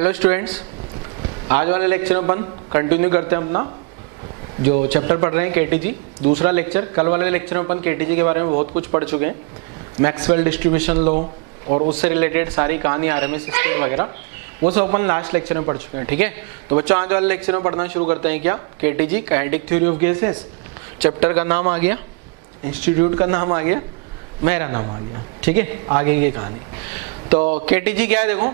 Hello students, आज वाले lecture में अपन कंटिन्यू करते हैं अपना जो चैप्टर पढ़ रहे हैं केटीजी, दूसरा लेक्चर। कल वाले लेक्चर में अपन केटीजी के बारे में बहुत कुछ पढ़ चुके हैं, मैक्सवेल डिस्ट्रीब्यूशन लॉ और उससे रिलेटेड सारी कहानी, आरएमएस सिस्टम वगैरह, वो सब अपन लास्ट लेक्चर में पढ़ चुके हैं। ठीक है, तो बच्चों आज वाले लेक्चर में पढ़ना शुरू करते हैं। क्या KTG kinetic theory of gases, chapter का नाम आ गया, इंस्टीट्यूट का नाम आ गया, मेरा नाम आ गया। ठीक है, आगे की कहानी। तो केटीजी क्या है, देखो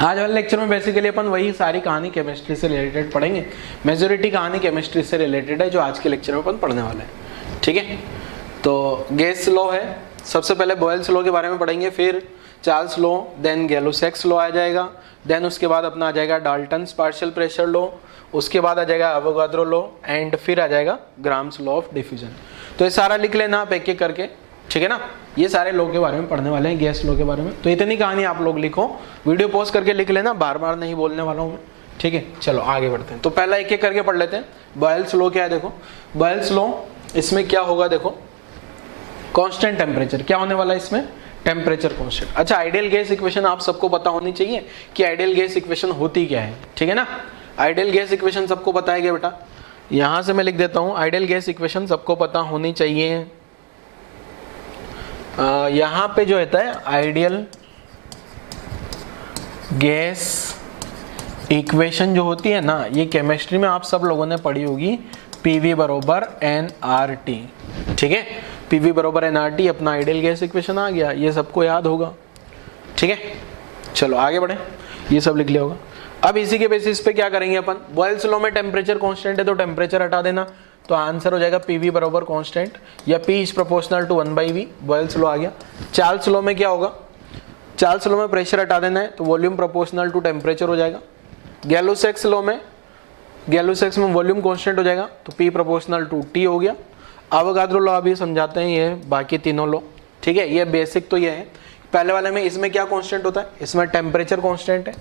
आज वाले लेक्चर में बेसिकली अपन वही सारी कहानी केमिस्ट्री से रिलेटेड पढ़ेंगे। मेजोरिटी कहानी केमिस्ट्री से रिलेटेड है जो आज के लेक्चर में अपन पढ़ने वाले हैं। ठीक है, तो गैस लॉ है, सबसे पहले बॉयल्स लॉ के बारे में पढ़ेंगे, फिर चार्ल्स लॉ, देन गैलो-सैक्स लॉ आ जाएगा, देन उसके बाद अपना आ जाएगा डाल्टन्स पार्शियल प्रेशर लॉ, उसके बाद आ जाएगा एवोगाद्रो लॉ एंड फिर आ जाएगा ग्राम्स लॉ ऑफ डिफ्यूजन। तो ये सारा लिख लेना आप एक एक करके, ठीक है ना। ये सारे लॉ के बारे में पढ़ने वाले हैं, गैस लॉ के बारे में। तो इतनी कहानी आप लोग लिखो, वीडियो पॉज करके लिख लेना, बार बार नहीं बोलने वाला हूँ मैं। ठीक है, चलो आगे बढ़ते हैं। तो पहला एक एक करके पढ़ लेते हैं। बॉयल्स लॉ क्या है, देखो बॉयल्स लॉ, इसमें क्या होगा, देखो कांस्टेंट टेम्परेचर क्या होने वाला है इसमें, टेम्परेचर कांस्टेंट। अच्छा, आइडियल गैस इक्वेशन आप सबको पता होनी चाहिए कि आइडियल गैस इक्वेशन होती क्या है। ठीक है ना, आइडियल गैस इक्वेशन सबको पता है क्या बेटा, यहां से मैं लिख देता हूं, आइडियल गैस इक्वेशन सबको पता होनी चाहिए। यहाँ पे जो होता है आइडियल गैस इक्वेशन जो होती है ना, ये केमिस्ट्री में आप सब लोगों ने पढ़ी होगी, PV बरोबर nRT। ठीक है, PV बरोबर nRT अपना आइडियल गैस इक्वेशन आ गया, ये सबको याद होगा। ठीक है, चलो आगे बढ़े, ये सब लिख लिया होगा। अब इसी के बेसिस पे क्या करेंगे अपन, बॉयल्स लॉ में टेम्परेचर कांस्टेंट है तो टेम्परेचर हटा देना, तो आंसर हो जाएगा PV बराबर कांस्टेंट या P is proportional to 1/V। Boyle's law आ गया। चार्ल्स लॉ में क्या होगा, चार्ल्स लॉ में प्रेशर हटा देना है तो वॉल्यूम प्रोपोर्शनल टू टेम्परेचर हो जाएगा। गैलो-सैक्स लॉ में, गैलो-सैक्स में वॉल्यूम कांस्टेंट हो जाएगा तो P प्रोपोर्शनल टू T हो गया। एवोगाद्रो लॉ अभी समझाते हैं, ये बाकी तीनों लॉ। ठीक है, ये बेसिक तो ये है। पहले वाले में इसमें क्या कांस्टेंट होता है, इसमें टेम्परेचर कांस्टेंट है,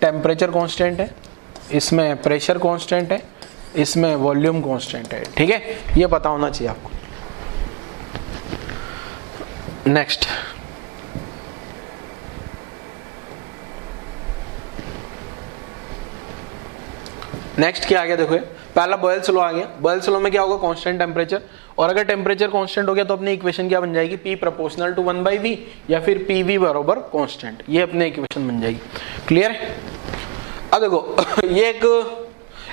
टेम्परेचर कांस्टेंट है, इसमें प्रेशर कांस्टेंट है, इसमें वॉल्यूम कांस्टेंट है। ठीक है, ये पता होना चाहिए आपको। नेक्स्ट, नेक्स्ट क्या आ गया, देखो पहला बॉयल्स लॉ आ गया। बॉयल्स लॉ में क्या होगा, कांस्टेंट टेम्परेचर, और अगर टेम्परेचर कांस्टेंट हो गया तो अपनी इक्वेशन क्या बन जाएगी, P प्रोपोर्शनल टू 1/V या फिर PV बराबर कांस्टेंट, ये अपनी इक्वेशन बन जाएगी। क्लियर है। अब देखो ये एक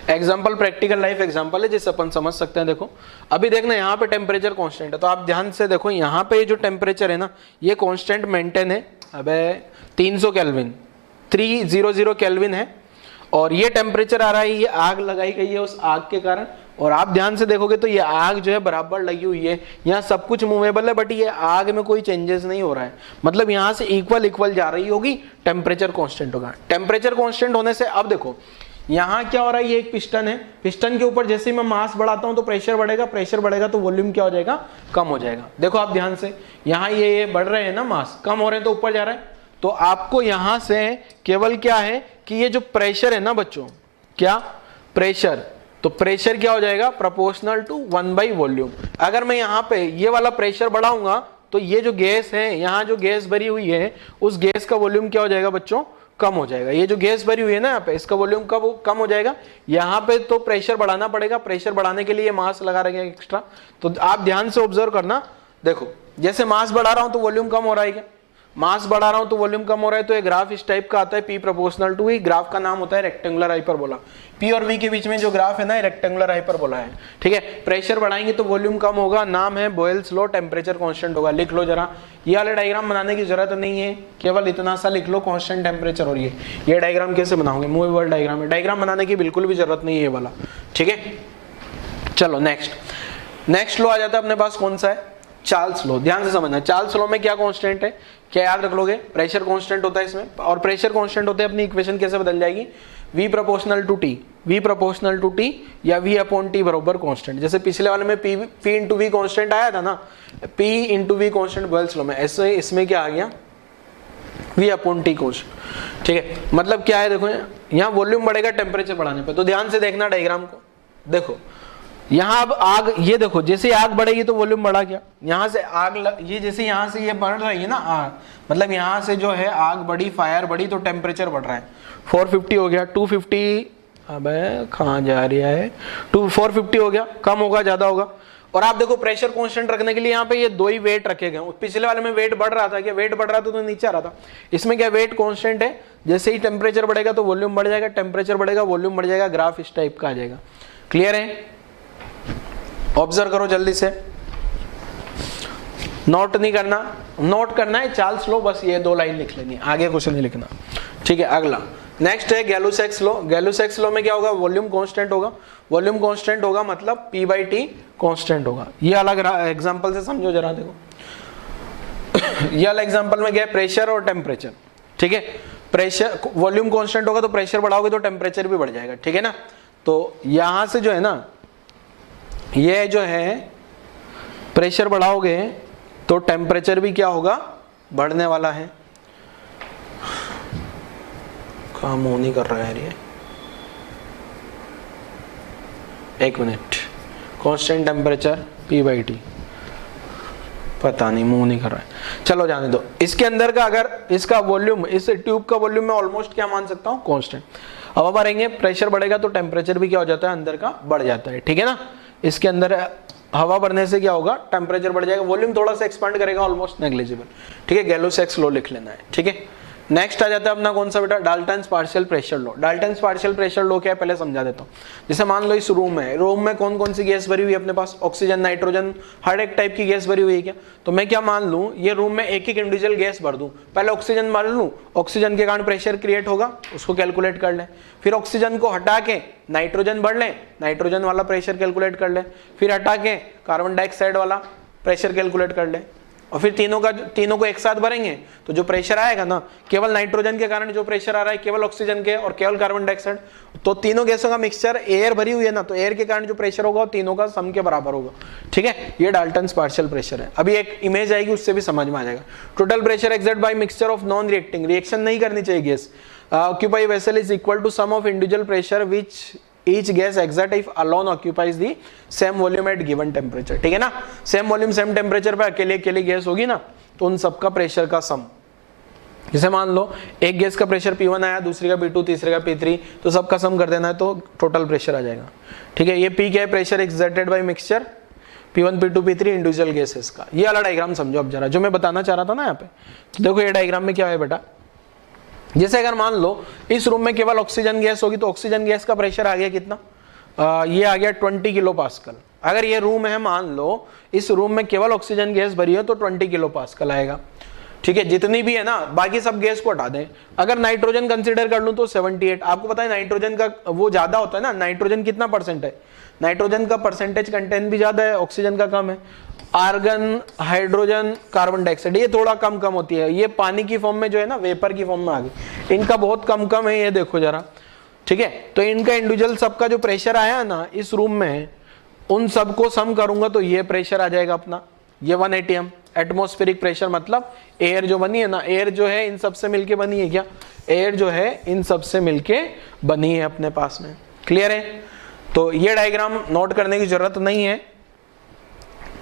एग्जाम्पल, प्रैक्टिकल लाइफ एग्जाम्पल है जिससे अपन समझ सकते हैं। देखो अभी देखना, यहाँ पे टेम्परेचर कांस्टेंट है तो आप ध्यान से देखो, यहाँ पे जो टेम्परेचर है ना, ये कांस्टेंट मेंटेन है। अबे 300 केल्विन, 300 केल्विन है, और ये टेम्परेचर आ रहा है, ये आग लगाई गई है उस आग के कारण। और आप ध्यान से देखोगे तो ये आग जो है बराबर लगी हुई है, यहाँ सब कुछ मूवेबल है, बट ये आग में कोई चेंजेस नहीं हो रहा है, मतलब यहाँ से इक्वल जा रही होगी, टेम्परेचर कांस्टेंट होगा। टेम्परेचर कांस्टेंट होने से अब देखो यहाँ क्या हो रहा है, ये एक पिस्टन है, पिस्टन के ऊपर जैसे ही मैं मास बढ़ाता हूं तो प्रेशर बढ़ेगा, प्रेशर बढ़ेगा तो वॉल्यूम क्या हो जाएगा, कम हो जाएगा। देखो आप ध्यान से, यहाँ ये बढ़ रहे हैं ना, मास कम हो रहे हैं तो ऊपर जा रहा है, तो आपको यहां से केवल क्या है कि ये जो प्रेशर है ना बच्चों, क्या प्रेशर, तो प्रेशर क्या हो जाएगा, प्रोपोर्शनल टू 1/वॉल्यूम। अगर मैं यहाँ पे ये वाला प्रेशर बढ़ाऊंगा तो ये जो गैस है, यहाँ जो गैस भरी हुई है, उस गैस का वॉल्यूम क्या हो जाएगा बच्चों, कम हो जाएगा। ये जो गैस भरी हुई है ना यहाँ पे, इसका वॉल्यूम कम हो जाएगा। यहाँ पे तो प्रेशर बढ़ाना पड़ेगा, प्रेशर बढ़ाने के लिए मास लगा रहे हैं एक्स्ट्रा। तो आप ध्यान से ऑब्जर्व करना, देखो जैसे मास बढ़ा रहा हूं तो वॉल्यूम कम हो रहा है, क्या मास बढ़ा रहा हूं तो वॉल्यूम कम हो रहा है, तो ये ग्राफ इस टाइप का आता है, P प्रोपोर्शनल टू V। ग्राफ का नाम होता है रेक्टेंगुलर हाइपरबोला। P और V के बीच में जो ग्राफ है ना, रेक्टेंगुलर हाइपरबोला है। ठीक है, प्रेशर बढ़ाएंगे तो वॉल्यूम कम होगा, नाम है बॉयल्स लॉ, टेम्परेचर कांस्टेंट होगा। लिख लो जरा, ये वाले डायग्राम बनाने की जरूरत नहीं है, केवल इतना सा लिख लो, कांस्टेंट टेम्परेचर। और ये डायग्राम कैसे बनाओगे, मूवेबल डायग्राम है, डायग्राम बनाने की बिल्कुल भी जरूरत नहीं है ये वाला। ठीक है, चलो नेक्स्ट लॉ आ जाता है अपने पास, कौन सा है, चार्ल्स लॉ। ध्यान से समझना, चार्ल्स लॉ में क्या कांस्टेंट है, क्या याद रख लोगे, प्रेशर कांस्टेंट होता है इसमें, और प्रेशर कांस्टेंट होते हैं, अपनी इक्वेशन कैसे बदल जाएगी, V proportional to T, V proportional to T या V अपॉन T बराबर कांस्टेंट। जैसे पिछले वाले में P इंटू V कांस्टेंट आया था ना, P into V constant Boyle's law में, ऐसे इसमें क्या आ गया, V अपॉन T कांस्टेंट। ठीक है, मतलब क्या है, देखो यहाँ वॉल्यूम बढ़ेगा टेम्परेचर बढ़ाने पे। तो ध्यान से देखना डायग्राम को, देखो यहाँ अब आग, ये देखो जैसे आग बढ़ेगी तो वॉल्यूम बढ़ा क्या, यहाँ से आग ये जैसे यहाँ से ये बढ़ रही है ना आग, मतलब यहाँ से जो है आग बढ़ी, फायर बढ़ी तो टेम्परेचर बढ़ रहा है। 450 हो गया, 250, अबे कहाँ जा रहा है, 450 हो गया, कम होगा ज्यादा होगा। और आप देखो प्रेशर कांस्टेंट रखने के लिए यहाँ पे ये दो ही वेट रखे गए। पिछले वाले में वेट बढ़ रहा था, क्या वेट बढ़ रहा था तो नीचे आ रहा था, इसमें क्या वेट कांस्टेंट है, जैसे ही टेम्परेचर बढ़ेगा तो वॉल्यूम बढ़ जाएगा, टेम्परेचर बढ़ेगा वॉल्यूम बढ़ जाएगा, ग्राफ इस टाइप का आ जाएगा। क्लियर है? ऑब्जर्व करो जल्दी से, नोट नहीं करना, नोट करना है चार्ल्स लॉ, बस ये 2 लाइन लिख लेनी, आगे कुछ नहीं लिखना। ठीक है, अगला नेक्स्ट है गैलो-सैक्स लॉ। गैलो-सैक्स लॉ में क्या होगा, वॉल्यूम कांस्टेंट होगा, वॉल्यूम कांस्टेंट होगा मतलब P/T कांस्टेंट होगा। ये अलग एग्जांपल से समझो जरा, देखो ये अलग एग्जांपल में क्या है, प्रेशर और टेम्परेचर। ठीक है, प्रेशर वॉल्यूम कांस्टेंट होगा तो प्रेशर बढ़ाओगे तो टेम्परेचर भी बढ़ जाएगा। ठीक है ना, तो यहां से जो है ना, ये जो है प्रेशर बढ़ाओगे तो टेम्परेचर भी क्या होगा, बढ़ने वाला है। काम हो नहीं कर रहा है ये, एक मिनट, कांस्टेंट टेम्परेचर P/T, पता नहीं मूव नहीं कर रहा है, चलो जाने दो। इसके अंदर का अगर इसका वॉल्यूम, इस ट्यूब का वॉल्यूम मैं ऑलमोस्ट क्या मान सकता हूँ, कांस्टेंट। अब हम बढ़ेंगे, प्रेशर बढ़ेगा तो टेम्परेचर भी क्या हो जाता है, अंदर का बढ़ जाता है। ठीक है ना, इसके अंदर हवा बढ़ने से क्या होगा, टेम्परेचर बढ़ जाएगा, वॉल्यूम थोड़ा सा एक्सपांड करेगा, ऑलमोस्ट नेग्लिजिबल। ठीक है, गैलो-सैक्स लॉ लिख लेना है। ठीक है, नेक्स्ट आ जाता है अपना कौन सा बेटा, Dalton's partial pressure law. Dalton's partial pressure law क्या है पहले समझा देता हूँ। जैसे मान लो इस रूम है, रूम में कौन कौन सी गैस भरी हुई है अपने पास, ऑक्सीजन, नाइट्रोजन, हर एक टाइप की गैस भरी हुई है क्या। तो मैं क्या मान लूँ, ये रूम में एक एक इंडिविजुअल गैस भर दूं, पहले ऑक्सीजन मान लूँ, ऑक्सीजन के कारण प्रेशर क्रिएट होगा, उसको कैलकुलेट कर लें, फिर ऑक्सीजन को हटा के नाइट्रोजन भर लें, नाइट्रोजन वाला प्रेशर कैलकुलेट कर लें, फिर हटा के कार्बन डाइऑक्साइड वाला प्रेशर कैलकुलेट कर लें, और फिर तीनों को एक साथ भरेंगे तो जो प्रेशर आएगा ना, केवल नाइट्रोजन के कारण जो प्रेशर आ रहा है, केवल ऑक्सीजन के और केवल कार्बन डाइऑक्साइड, तो तीनों गैसों का मिक्सचर, एयर भरी हुई है ना, तो एयर के कारण जो प्रेशर होगा वो तीनों का सम के बराबर होगा। ठीक है, ये डाल्टन्स पार्शियल प्रेशर है। अभी एक इमेज आएगी, उससे भी समझ में आ जाएगा। Total pressure exerted by mixture of non reacting, reaction नहीं करनी चाहिए gas, occupy vessel is equal to sum of individual pressure which each gas exert if alone occupies the same volume at given temperature। ठीक है ना, same volume same temperature पे अकेले अकेले gas होगी ना, तो उन सबका प्रेशर का सम, जैसे मान लो एक गैस का प्रेशर P1 आया, दूसरे का P2, तीसरे का P3, तो सबका सम कर देना है तो टोटल प्रेशर आ जाएगा। ठीक है, ये P क्या है, pressure exerted by mixture P1, P2, P3 individual gases का। ये वाला डायग्राम समझो अब जरा, जो मैं बताना चाह रहा था ना यहाँ पे। तो देखो ये डायग्राम में क्या है बेटा, जैसे अगर मान लो इस रूम में केवल ऑक्सीजन गैस होगी तो ऑक्सीजन गैस का प्रेशर आ गया कितना, ये आ गया 20 किलो पास्कल। अगर ये रूम है, मान लो इस रूम में केवल ऑक्सीजन गैस भरी है तो 20 किलो पास्कल आएगा। ठीक है, जितनी भी है ना, बाकी सब गैस को हटा दें। अगर नाइट्रोजन कंसीडर कर लूं तो 78, आपको पता है नाइट्रोजन का वो ज्यादा होता है ना, नाइट्रोजन कितना परसेंट है, नाइट्रोजन का परसेंटेज कंटेंट भी ज्यादा है, ऑक्सीजन का कम है। आर्गन, हाइड्रोजन, कार्बन डाइऑक्साइड ये थोड़ा कम कम होती है, ये पानी की फॉर्म में जो है ना, वेपर की फॉर्म में आ गई, इनका बहुत कम कम है, ये देखो जरा। ठीक है, तो इनका इंडिविजुअल सबका जो प्रेशर आया ना इस रूम में, उन सबको सम करूंगा तो ये प्रेशर आ जाएगा अपना, ये 1 atm एटमॉस्फेरिक प्रेशर, मतलब एयर जो बनी है ना, एयर जो है इन सबसे मिलके बनी है क्या, एयर जो है इन सबसे मिलके बनी है अपने पास में। क्लियर है, तो ये डायग्राम नोट करने की जरूरत नहीं है।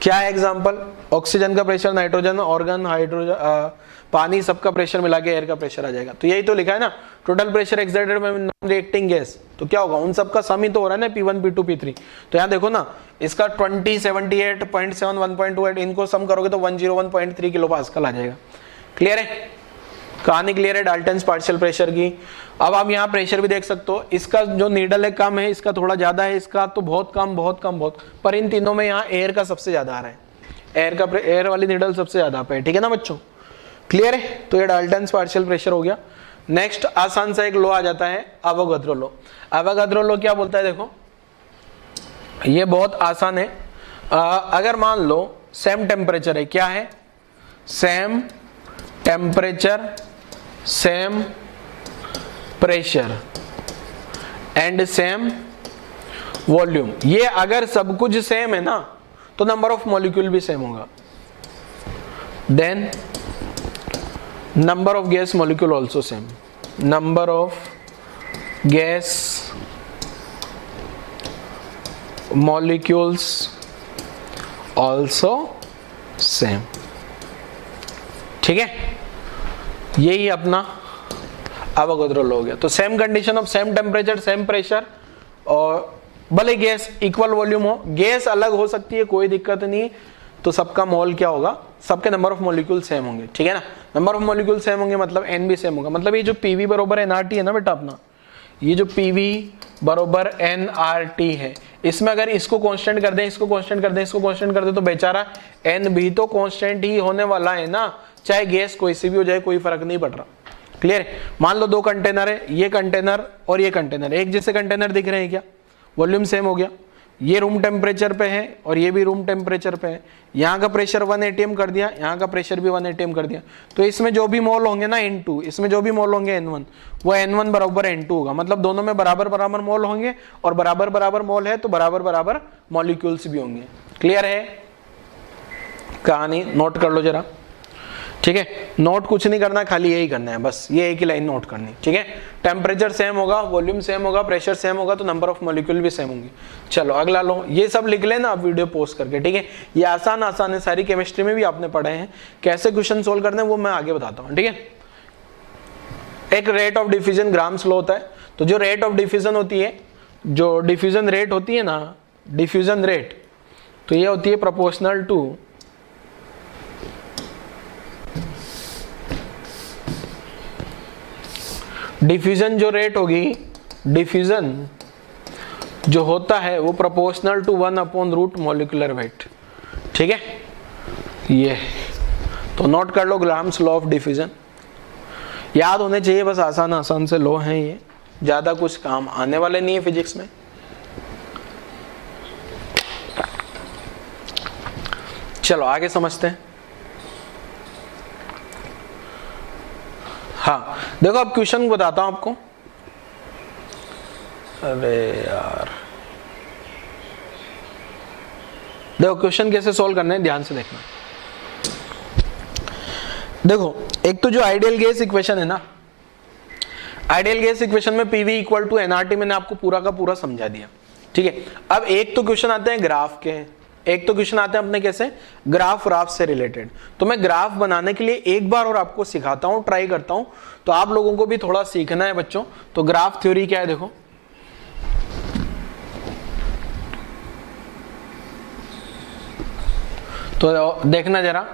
क्या है एग्जांपल, ऑक्सीजन का प्रेशर, नाइट्रोजन, ऑर्गन, हाइड्रोजन, पानी, सबका प्रेशर मिला के एयर का प्रेशर आ जाएगा। तो यही तो लिखा है ना, total pressure exerted bye non reacting gas, तो क्या होगा, उन सबका सम ही तो हो रहा है ना, P1, P2, P3। तो यहाँ देखो ना, इसका 20, 78, 0.7, 1.28, इनको सम करोगे तो 101.3 किलो पास्कल आ जाएगा। क्लियर है, कहानी क्लियर है डाल्टन्स पार्शियल प्रेशर की। अब आप यहाँ प्रेशर भी देख सकते हो, इसका जो नीडल है कम है, इसका थोड़ा ज्यादा है, इसका तो बहुत कम बहुत कम बहुत, पर इन तीनों में यहाँ एयर का सबसे ज्यादा आ रहा है, एयर वाली नीडल सबसे ज्यादा पे है। ठीक है ना बच्चों, क्लियर है, तो ये डाल्टन्स पार्शियल प्रेशर हो गया। नेक्स्ट आसान सा एक लॉ आ जाता है, अवोगाद्रो लॉ। अवोगाद्रो लॉ क्या बोलता है, देखो ये बहुत आसान है। अगर मान लो सेम टेम्परेचर है, क्या है, same temperature, same pressure and same volume, ये अगर सब कुछ सेम है ना तो नंबर ऑफ मॉलिक्यूल भी सेम होगा, then number of gas molecule also same, number of gas molecules also same, ठीक है, यही अपना अवोगाद्रो लॉ हो गया। तो same condition of same temperature same pressure, और भले गैस इक्वल वॉल्यूम हो, गैस अलग हो सकती है कोई दिक्कत नहीं, तो सबका मोल क्या होगा, सबके नंबर ऑफ मॉलिक्यूल सेम होंगे, ठीक है ना। नंबर ऑफ मॉलिक्यूल सेम होंगे मतलब एन भी सेम होगा। मतलब ये जो पीवी बरोबर एनआरटी है ना बेटा अपना, ये जो पीवी बरोबर एनआरटी है, इसमें अगर इसको कांस्टेंट कर दें, इसको कांस्टेंट कर दें, इसको कांस्टेंट कर दें, तो बेचारा एन भी तो कांस्टेंट ही होने वाला है ना, चाहे गैस कोई सी भी हो जाए, कोई फर्क नहीं पड़ रहा। क्लियर है। मान लो दो कंटेनर है, ये कंटेनर और ये कंटेनर, एक जैसे कंटेनर दिख रहे हैं क्या, वॉल्यूम सेम हो गया, ये रूम टेम्परेचर पे है और ये भी रूम टेम्परेचर पे है, यहाँ का प्रेशर 1 atm कर दिया, यहाँ का प्रेशर भी 1 atm कर दिया, तो इसमें जो भी मोल होंगे ना N2, इसमें जो भी मोल होंगे N1, वो N1 बराबर N2 होगा। मतलब दोनों में बराबर बराबर मोल होंगे, और बराबर बराबर मोल है तो बराबर बराबर मॉलिक्यूल्स भी होंगे। क्लियर है कहानी, नोट कर लो जरा, ठीक है। नोट कुछ नहीं करना, खाली यही करना है बस, ये एक ही लाइन नोट करनी, ठीक है। टेम्परेचर सेम होगा, वॉल्यूम सेम होगा, प्रेशर सेम होगा, तो नंबर ऑफ मॉलिक्यूल भी सेम होंगी। चलो अगला लो, ये सब लिख लेना आप वीडियो पोस्ट करके, ठीक है। ये आसान आसान है, सारी केमिस्ट्री में भी आपने पढ़े हैं, कैसे क्वेश्चन सोल्व करने हैं वो मैं आगे बताता हूँ, ठीक है। एक rate of diffusion gram slow होता है, तो जो रेट ऑफ डिफ्यूजन होती है, जो डिफ्यूजन रेट होती है ना, डिफ्यूजन रेट, तो ये होती है प्रोपोर्शनल टू डिफ्यूजन। जो रेट होगी, डिफ्यूजन जो होता है वो प्रोपोर्शनल टू 1/रूट मॉलिक्यूलर वेट, ठीक है। ये तो नोट कर लो, ग्राम्स लॉ ऑफ डिफ्यूजन याद होने चाहिए, बस आसान आसान से लॉ हैं ये, ज्यादा कुछ काम आने वाले नहीं है फिजिक्स में। चलो आगे समझते हैं। हाँ देखो अब क्वेश्चन बताता हूं आपको। अरे यार देखो क्वेश्चन कैसे सोल्व करने हैं, ध्यान से देखना। देखो एक तो जो आइडियल गैस इक्वेशन है ना, आइडियल गैस इक्वेशन में पीवी इक्वल टू एनआरटी मैंने आपको पूरा का पूरा समझा दिया, ठीक है। अब एक तो क्वेश्चन आते हैं ग्राफ के, एक तो क्वेश्चन आते हैं अपने कैसे ग्राफ राफ से रिलेटेड। तो मैं ग्राफ बनाने के लिए एक बार और आपको सिखाता हूं, ट्राई करता हूं, तो आप लोगों को भी थोड़ा सीखना है बच्चों। तो ग्राफ थ्योरी क्या है देखो, तो देखना जरा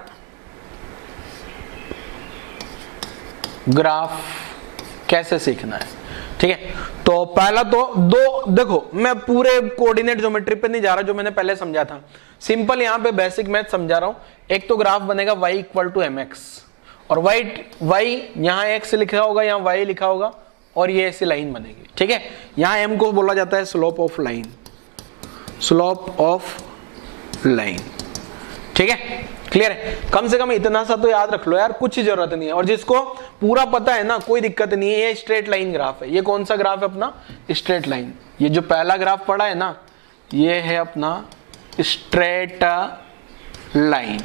ग्राफ कैसे सीखना है, ठीक है। तो पहला तो दो देखो, मैं पूरे कोऑर्डिनेट ज्योमेट्री पे नहीं जा रहा, जो मैंने पहले समझा था, सिंपल यहां पे बेसिक मैथ समझा रहा हूं। एक तो ग्राफ बनेगा y इक्वल टू mx, और y यहां x लिखा होगा, यहां y लिखा होगा, और ये ऐसी लाइन बनेगी, ठीक है। यहां m को बोला जाता है slope of line, slope of line, ठीक है। क्लियर है। कम से कम इतना सा तो याद रख लो यार, कुछ ही जरूरत नहीं है। और जिसको पूरा पता है ना, कोई दिक्कत नहीं है, ये स्ट्रेट लाइन ग्राफ है। ये कौन सा ग्राफ है अपना, स्ट्रेट लाइन। ये जो पहला ग्राफ पढ़ा है ना, ये है अपना स्ट्रेट लाइन,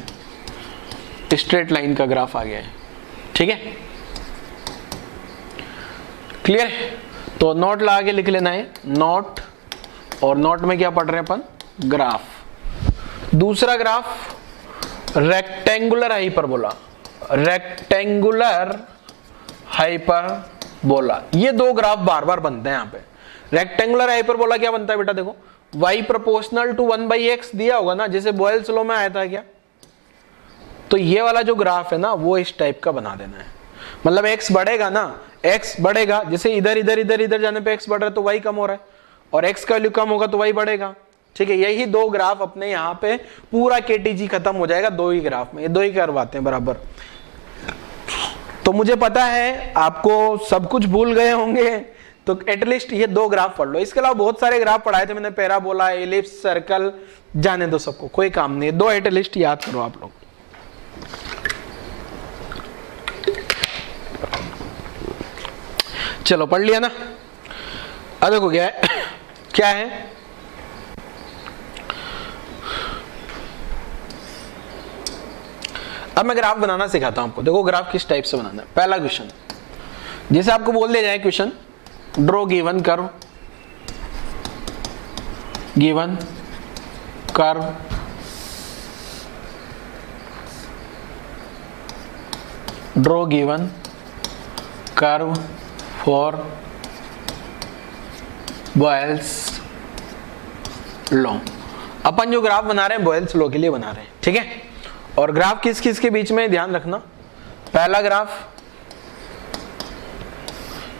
स्ट्रेट लाइन का ग्राफ आ गया है, ठीक है। क्लियर है। तो नोट लगा के लिख लेना है, नोट, और नोट में क्या पढ़ रहे हैं अपन, ग्राफ। दूसरा graph rectangular hyperbola, rectangular hyperbola. ये दो ग्राफ बार बार बनते हैं यहाँ पे। रेक्टेंगुलर हाइपरबोला क्या बनता है बेटा, देखो y प्रोपोर्शनल टू 1/x दिया होगा ना, जैसे बॉयल्स लॉ में आया था क्या। तो ये वाला जो ग्राफ है ना, वो इस टाइप का बना देना है। मतलब x बढ़ेगा ना, x बढ़ेगा, जैसे इधर इधर इधर इधर जाने पे x बढ़ रहा है तो y कम हो रहा है, और x का वैल्यू कम होगा तो y बढ़ेगा, ठीक है। यही दो ग्राफ अपने यहाँ पे पूरा केटीजी खत्म हो जाएगा दो ही ग्राफ में, ये दो ही करवाते हैं बराबर। तो मुझे पता है आपको सब कुछ भूल गए होंगे, तो एटलीस्ट ये दो ग्राफ पढ़ लो। इसके अलावा बहुत सारे ग्राफ पढ़ाए थे मैंने, पैराबोला, एलिप्स, सर्कल, जाने दो सबको, कोई काम नहीं है। दो एटलीस्ट याद करो आप लोग। चलो पढ़ लिया ना। अब देखो क्या है, क्या है, अब मैं ग्राफ बनाना सिखाता हूं आपको। देखो ग्राफ किस टाइप से बनाना है। पहला क्वेश्चन, जैसे आपको बोल दिया जाए question, draw given curve, given curve draw given curve for Boyle's law. अपन जो ग्राफ बना रहे हैं बॉयल्स लॉ के लिए बना रहे हैं, ठीक है। और ग्राफ किस किस के बीच में ध्यान रखना, पहला ग्राफ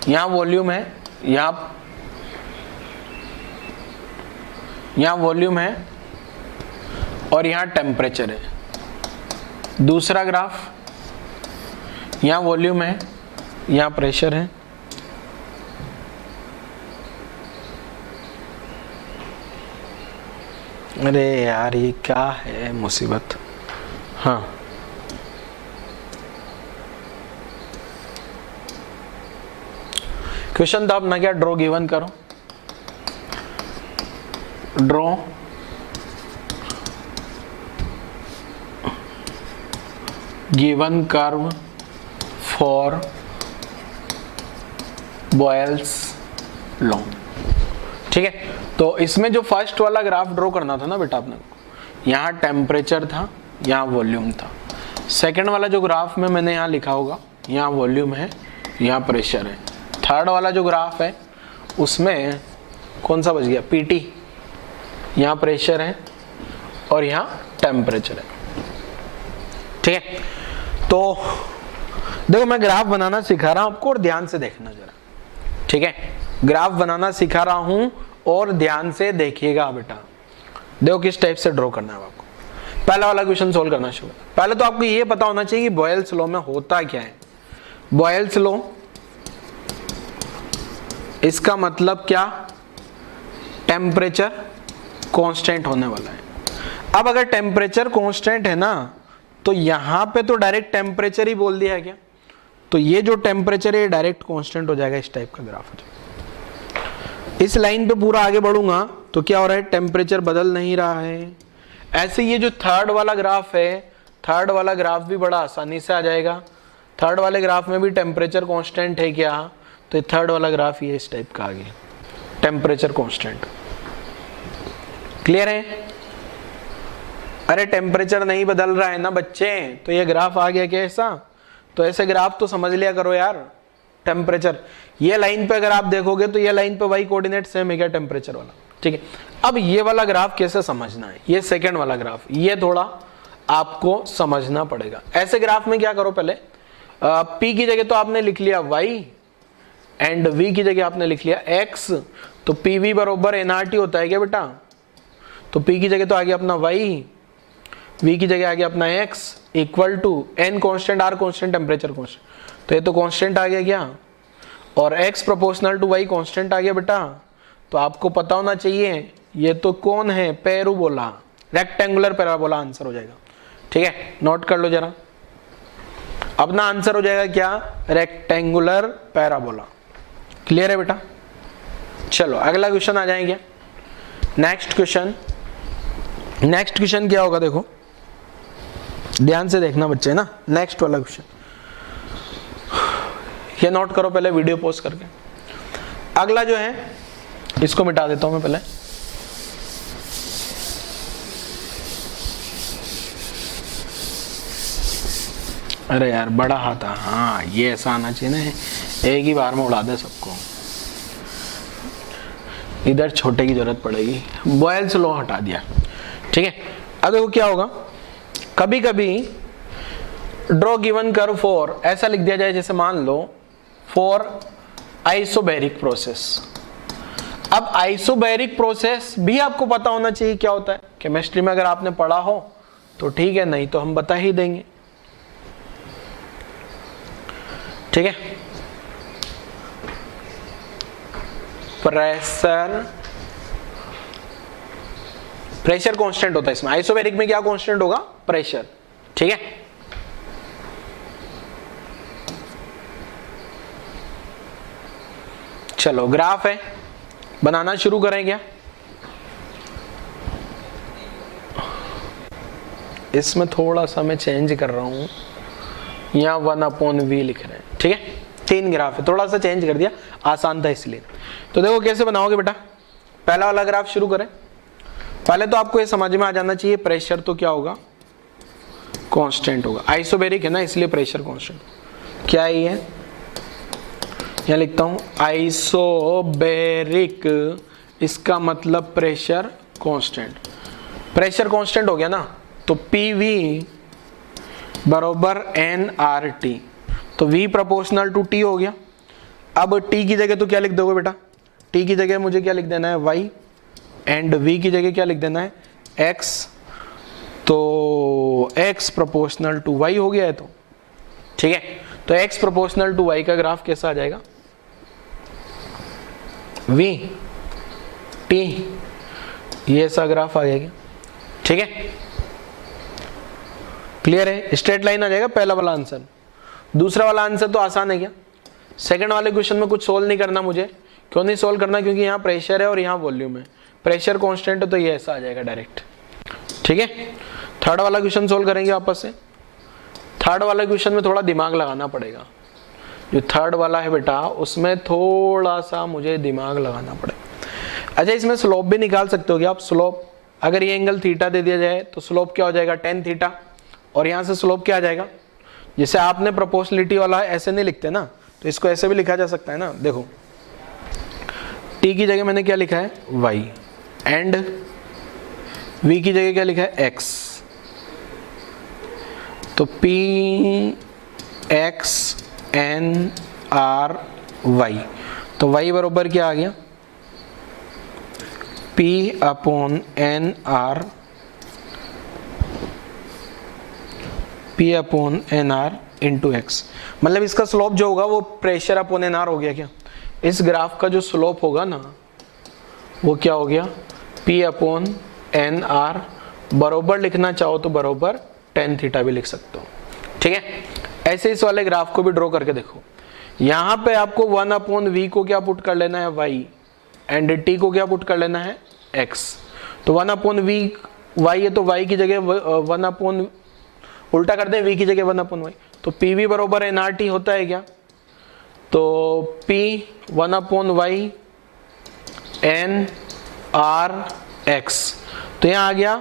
यहां वॉल्यूम है, यहां वॉल्यूम है और यहां टेम्परेचर है। दूसरा ग्राफ यहां वॉल्यूम है, यहां प्रेशर है। अरे यार ये क्या है मुसीबत। हाँ क्वेश्चन था अपना क्या, ड्रॉ गिवन करो, draw given curve for Boyle's law, ठीक है। तो इसमें जो फर्स्ट वाला ग्राफ ड्रॉ करना था ना बेटा आपने, यहाँ टेम्परेचर था, यहाँ वॉल्यूम था। सेकंड वाला जो ग्राफ में मैंने यहाँ लिखा होगा, यहाँ वॉल्यूम है, यहाँ प्रेशर है। थर्ड वाला जो ग्राफ है उसमें कौन सा बच गया, पीटी, यहाँ प्रेशर है और यहाँ टेम्परेचर है, ठीक है। तो देखो मैं ग्राफ बनाना सिखा रहा हूं आपको और ध्यान से देखना जरा, ठीक है। ग्राफ बनाना सिखा रहा हूं और ध्यान से देखिएगा बेटा। देखो किस टाइप से ड्रॉ करना है आपको। पहला वाला क्वेश्चन सोल्व करना शुरू। पहले तो आपको ये पता होना चाहिए कि बॉयल्स लॉ में होता क्या है। बॉयल्स लॉ इसका मतलब क्या, टेम्परेचर कांस्टेंट होने वाला है। अब अगर टेम्परेचर कांस्टेंट है ना तो यहां पे तो डायरेक्ट टेम्परेचर ही बोल दिया है क्या, तो ये जो टेम्परेचर है डायरेक्ट कांस्टेंट हो जाएगा, इस टाइप का ग्राफ हो जाएगा। इस लाइन पे पूरा आगे बढ़ूंगा तो क्या हो रहा है, टेम्परेचर बदल नहीं रहा है। ऐसे ये जो थर्ड वाला ग्राफ है, थर्ड वाला ग्राफ भी बड़ा आसानी से आ जाएगा। थर्ड वाले ग्राफ में भी टेम्परेचर कांस्टेंट है क्या, तो थर्ड वाला ग्राफ ये इस टाइप का आ गया, टेम्परेचर कांस्टेंट। क्लियर है। अरे टेम्परेचर नहीं बदल रहा है ना बच्चे, तो ये ग्राफ आ गया कैसा, तो ऐसे ग्राफ तो समझ लिया करो यार। टेम्परेचर ये लाइन पे अगर आप देखोगे तो ये लाइन पे वाई कोऑर्डिनेट सेम है क्या, टेम्परेचर वाला, ठीक है। अब ये वाला ग्राफ कैसे समझना है, ये सेकंड वाला ग्राफ, ये थोड़ा आपको समझना पड़ेगा। ऐसे ग्राफ में क्या करो, पहले P की जगह तो आपने लिख लिया y एंड V की जगह आपने लिख लिया x, तो PV बरोबर nRT होता है क्या बेटा, तो P की जगह तो आ गया अपना y, V की जगह आ गया अपना x equal to n constant, r constant, temperature constant, तो ये तो कांस्टेंट आ गया क्या, और x proportional to y constant आ गया बेटा। तो आपको पता होना चाहिए ये तो कौन है, पैराबोला, रेक्टेंगुलर पैराबोला आंसर हो जाएगा, ठीक है। नोट कर लो जरा, अपना आंसर हो जाएगा क्या, रेक्टेंगुलर पैराबोला। क्लियर है बेटा। चलो अगला क्वेश्चन आ जाएंगे। नेक्स्ट क्वेश्चन क्या होगा, देखो ध्यान से देखना बच्चे ना। नेक्स्ट वाला क्वेश्चन ये नोट करो पहले वीडियो पॉज करके। अगला जो है इसको मिटा देता हूं मैं पहले। अरे यार बड़ा हाथ, हाँ ये ऐसा आना चाहिए ना, एक ही बार में उड़ा दे सबको, इधर छोटे की जरूरत पड़ेगी। बॉयल्स लॉ हटा दिया, ठीक है। अब देखो क्या होगा, कभी कभी ड्रॉ गिवन कर्व फॉर ऐसा लिख दिया जाए, जैसे मान लो फॉर आइसोबैरिक प्रोसेस। अब आइसोबैरिक प्रोसेस भी आपको पता होना चाहिए क्या होता है। केमिस्ट्री में अगर आपने पढ़ा हो तो ठीक है, नहीं तो हम बता ही देंगे, ठीक है। प्रेशर कांस्टेंट होता है इसमें, आइसोबैरिक में क्या कांस्टेंट होगा, प्रेशर, ठीक है। चलो ग्राफ है, बनाना शुरू करें क्या। इसमें थोड़ा सा मैं चेंज कर रहा हूं, यहां 1/v लिख रहे हैं, ठीक है। 3 ग्राफ है, थोड़ा सा चेंज कर दिया, आसान था इसलिए। तो देखो कैसे बनाओगे बेटा। पहला वाला ग्राफ शुरू करें, पहले तो आपको ये समझ में आ जाना चाहिए प्रेशर तो क्या होगा, कांस्टेंट होगा। आइसोबैरिक है ना, इसलिए प्रेशर कांस्टेंट। क्या है ये, यहाँ लिखता हूं आइसोबैरिक, इसका मतलब प्रेशर कांस्टेंट। प्रेशर कांस्टेंट हो गया ना, तो PV बराबर nRT, तो V प्रोपोर्शनल टू T हो गया। अब T की जगह तो क्या लिख दोगे बेटा, T की जगह मुझे क्या लिख देना है Y, एंड V की जगह क्या लिख देना है X, तो X प्रोपोर्शनल टू Y हो गया है। तो ठीक है, तो X प्रोपोर्शनल टू Y का ग्राफ कैसा आ जाएगा, V T, ये सा ग्राफ आ जाएगा। ठीक है, क्लियर है, स्ट्रेट लाइन आ जाएगा पहला वाला आंसर। दूसरा वाला आंसर तो आसान है क्या, सेकंड वाले क्वेश्चन में कुछ सोल्व नहीं करना मुझे। क्यों नहीं सोल्व करना, क्योंकि यहाँ प्रेशर है और यहाँ वॉल्यूम है, प्रेशर कांस्टेंट है, तो ये ऐसा आ जाएगा डायरेक्ट। ठीक है, थर्ड वाला क्वेश्चन सोल्व करेंगे वापस से। थर्ड वाला क्वेश्चन में थोड़ा दिमाग लगाना पड़ेगा, जो थर्ड वाला है बेटा उसमें थोड़ा सा मुझे दिमाग लगाना पड़ेगा। अच्छा, इसमें स्लोप भी निकाल सकते हो क्या आप, स्लोप अगर ये एंगल थीटा दे दिया जाए तो स्लोप क्या हो जाएगा tan थीटा, और यहाँ से स्लोप क्या आ जाएगा, जैसे आपने प्रोपोर्शनलिटी वाला ऐसे नहीं लिखते ना, तो इसको ऐसे भी लिखा जा सकता है ना। देखो t की जगह मैंने क्या लिखा है y, एंड v की जगह क्या लिखा है x, तो p x n r y, तो y बरोबर क्या आ गया p upon n r, p upon N R into X. मतलब इसका स्लोप जो होगा वो प्रेशर अपॉन एन आर हो गया क्या, इस ग्राफ का जो स्लोप होगा ना वो क्या हो गया p अपॉन एन आर, बरोबर लिखना चाहो तो बरोबर tan थीटा भी लिख सकते हो। ठीक है, ऐसे इस वाले ग्राफ को भी ड्रॉ करके देखो। यहाँ पे आपको 1 अपॉन वी को क्या पुट कर लेना है y, एंड t को क्या पुट कर लेना है x, तो 1 अपॉन वी y है तो y की जगह 1 अपॉन, उल्टा कर दें v की जगह 1 अपॉन y, तो PV बरोबर nRT होता है क्या, तो P 1 upon y n r x, तो यहाँ आ गया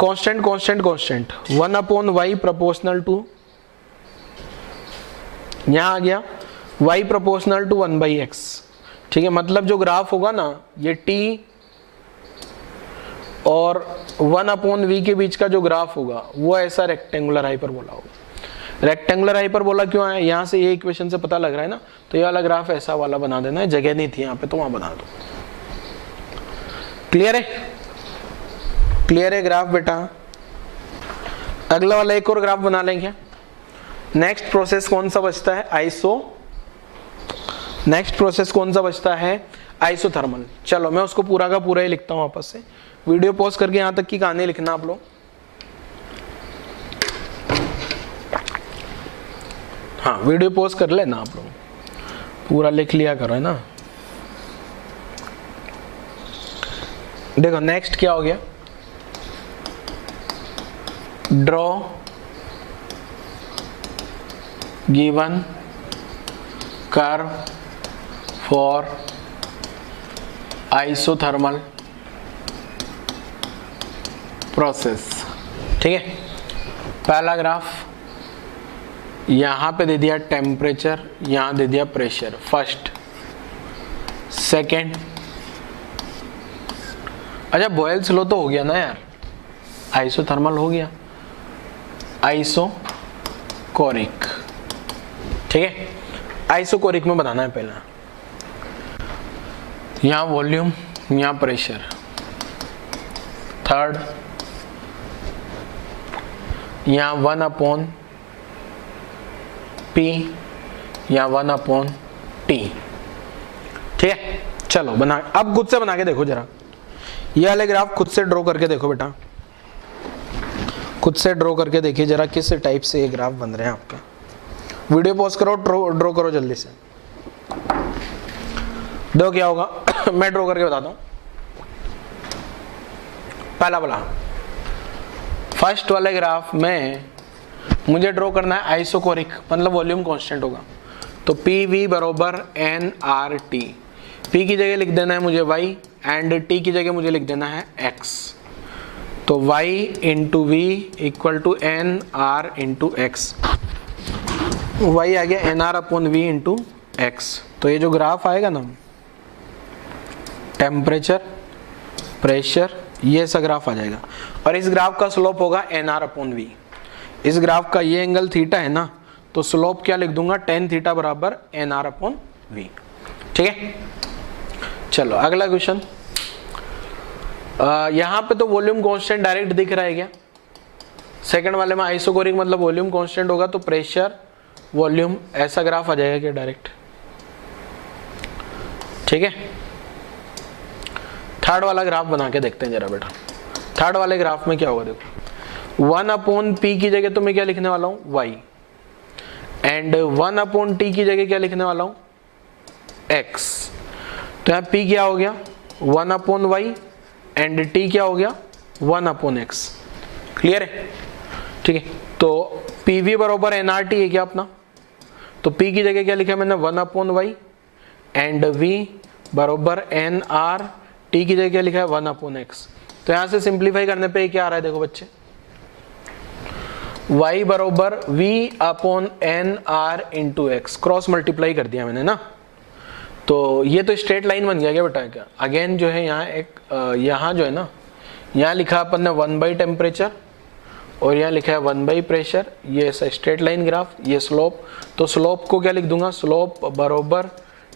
constant constant constant 1 upon y proportional to, यहाँ आ गया y प्रोपोर्शनल टू 1/x। ठीक है, मतलब जो ग्राफ होगा ना ये t और 1 अपॉन v के बीच का जो ग्राफ होगा वो ऐसा रेक्टेंगुलर हाइपरबोला होगा। रेक्टेंगुलर हाइपरबोला क्यों है, यहाँ से ये इक्वेशन से पता लग रहा है ना, तो ये वाला ग्राफ ऐसा वाला बना देना है, जगह नहीं थी यहाँ पे तो वहां बना दो। क्लियर है, क्लियर है ग्राफ बेटा। अगला वाला एक और ग्राफ बना लेंगे। नेक्स्ट प्रोसेस कौन सा बचता है, नेक्स्ट प्रोसेस कौन सा बचता है, आइसोथर्मल। चलो मैं उसको पूरा का पूरा ही लिखता हूं वापस से, वीडियो पॉज करके यहां तक की कहानी लिखना आप लोग। हाँ, वीडियो पॉज कर लेना आप लोग, पूरा लिख लिया करो, है ना। देखो नेक्स्ट क्या हो गया, draw given curve for isothermal process. ठीक है, पहला ग्राफ यहां पे दे दिया टेम्परेचर, यहां दे दिया प्रेशर, फर्स्ट सेकंड। अच्छा बॉयल्स लॉ तो हो गया ना यार, आइसोथर्मल हो गया, आइसोकोरिक। ठीक है, आइसोकोरिक में बनाना है पहला, यहां वॉल्यूम यहां प्रेशर, थर्ड यहां 1 अपॉन P, यहां 1 अपॉन T। ठीक है, चलो बना, अब खुद से बना के देखो जरा, ये वाले ग्राफ खुद से ड्रॉ करके देखो बेटा, खुद से ड्रॉ करके देखिए जरा किस टाइप से ये ग्राफ बन रहे हैं आपका। वीडियो पॉज करो, ड्रॉ करो जल्दी से, देखो क्या होगा। मैं ड्रॉ करके बताता हूं। पहला वाला फर्स्ट वाले ग्राफ में मुझे ड्रॉ करना है आइसोकोरिक, मतलब वॉल्यूम कांस्टेंट होगा, तो PV बरोबर nRT। P की जगह लिख देना है मुझे y एंड T की जगह मुझे लिख देना है x। तो y into V equal to N R into X, y आ गया N R upon V into X. तो ये जो ग्राफ आएगा ना, टेम्परेचर, प्रेशर, ये सा ग्राफ आ जाएगा और इस ग्राफ का स्लोप होगा एन आर अपॉन वी। इस ग्राफ का ये एंगल थीटा है ना, तो स्लोप क्या लिख दूंगा, टेन थीटा बराबर एन आर अपॉन वी। ठीक है, चलो अगला क्वेश्चन। यहाँ पे तो वॉल्यूम कांस्टेंट डायरेक्ट दिख रहा है क्या? सेकंड वाले में आइसोकोरिक मतलब वॉल्यूम कांस्टेंट होगा, तो प्रेशर वॉल्यूम ऐसा ग्राफ आ जाएगा क्या डायरेक्ट? ठीक है, थर्ड वाला ग्राफ बना के देखते हैं जरा बेटा। थर्ड वाले ग्राफ में क्या होगा, देखो 1 अपॉन पी की जगह तो मैं क्या लिखने वाला हूँ, y, एंड 1 अपॉन टी की जगह क्या लिखने वाला हूँ, x। तो यहाँ p क्या हो गया 1 अपॉन y एंड t क्या हो गया 1 अपॉन x। क्लियर है? ठीक है, तो pv बराबर nRT है क्या अपना? तो p की जगह क्या लिखा मैंने 1 अपॉन y एंड v बराबर nr, t की जगह क्या लिखा है 1 अपॉन x। तो यहां से सिंप्लीफाई करने पे क्या आ रहा है, देखो बच्चे, y बराबर v upon nr into x, cross multiply कर दिया मैंने ना, तो ये तो स्ट्रेट लाइन बन गया क्या बेटा? क्या अगेन जो है यहाँ एक यहाँ जो है ना, यहाँ लिखा अपन ने 1 बाई टेम्परेचर और यहाँ लिखा है 1 बाई प्रेशर, ये स्ट्रेट लाइन ग्राफ, ये स्लोप। तो स्लोप को क्या लिख दूंगा, स्लोप बराबर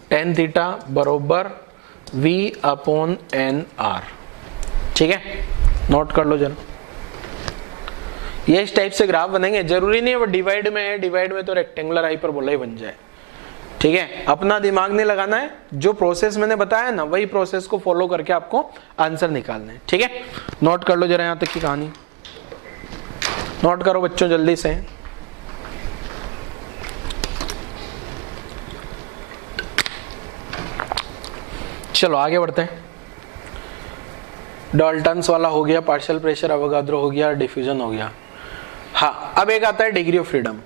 टेन थीटा बराबर v अपॉन एन आर। ठीक है, नोट कर लो जरा, ये इस टाइप से ग्राफ बनेंगे। जरूरी नहीं है वो डिवाइड में है, डिवाइड में तो रेक्टेंगुलर हाइपरबोला ही बन जाए। ठीक है, अपना दिमाग नहीं लगाना है, जो प्रोसेस मैंने बताया ना वही प्रोसेस को फॉलो करके आपको आंसर निकालना है। ठीक है, नोट कर लो जरा यहां तक की कहानी, नोट करो बच्चों जल्दी से। चलो आगे बढ़ते हैं। डाल्टन्स वाला हो गया, पार्शियल प्रेशर अवोगाद्रो हो गया, डिफ्यूजन हो गया। हाँ, अब एक आता है degree of freedom.